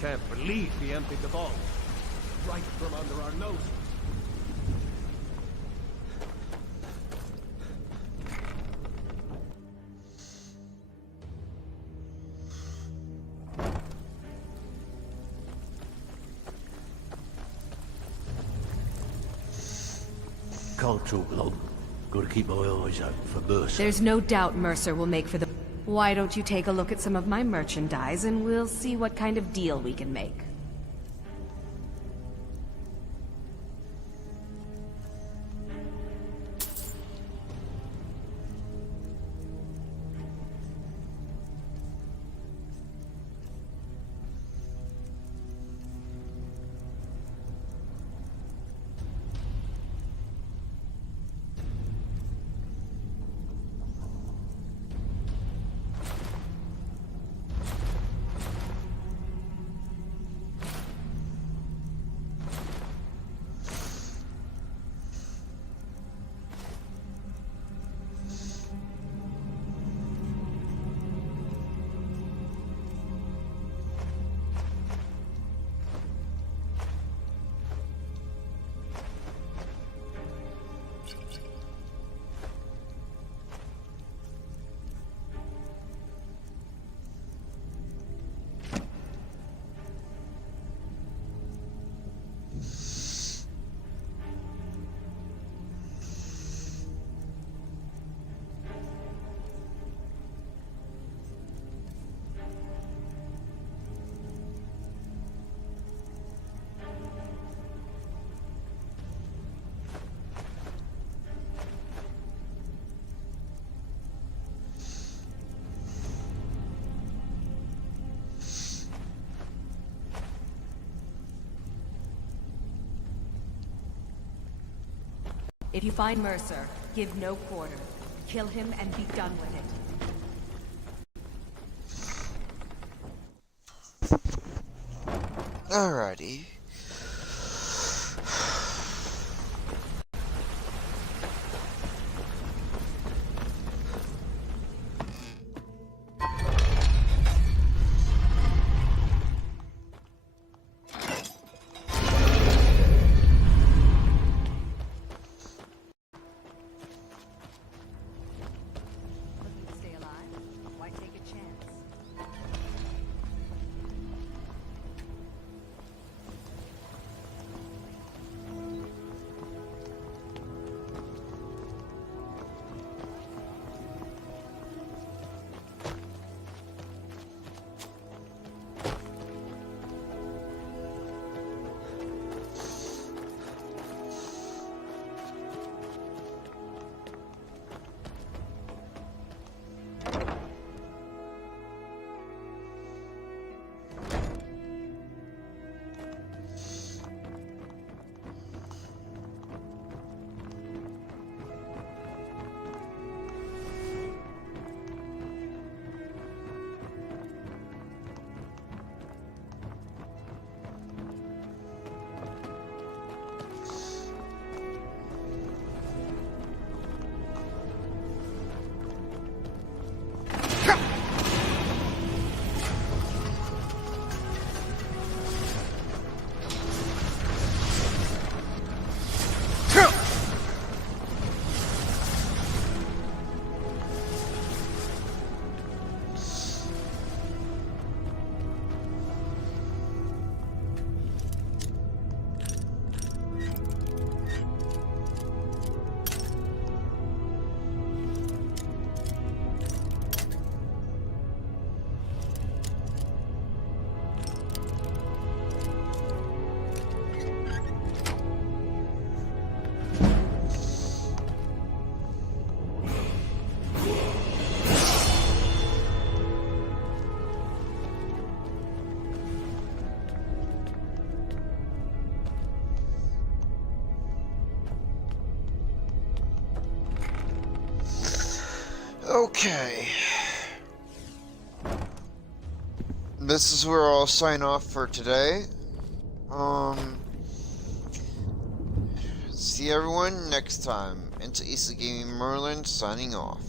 Can't believe he emptied the vault. Right from under our noses. Can't talk long. Gotta keep my eyes open for Mercer. There's no doubt Mercer will make for the... Why don't you take a look at some of my merchandise and we'll see what kind of deal we can make. If you find Mercer, give no quarter. Kill him and be done with it. Alrighty. Stay alive? Why take a chance? Okay. This is where I'll sign off for today. See everyone next time. Into East Gaming Merlin signing off.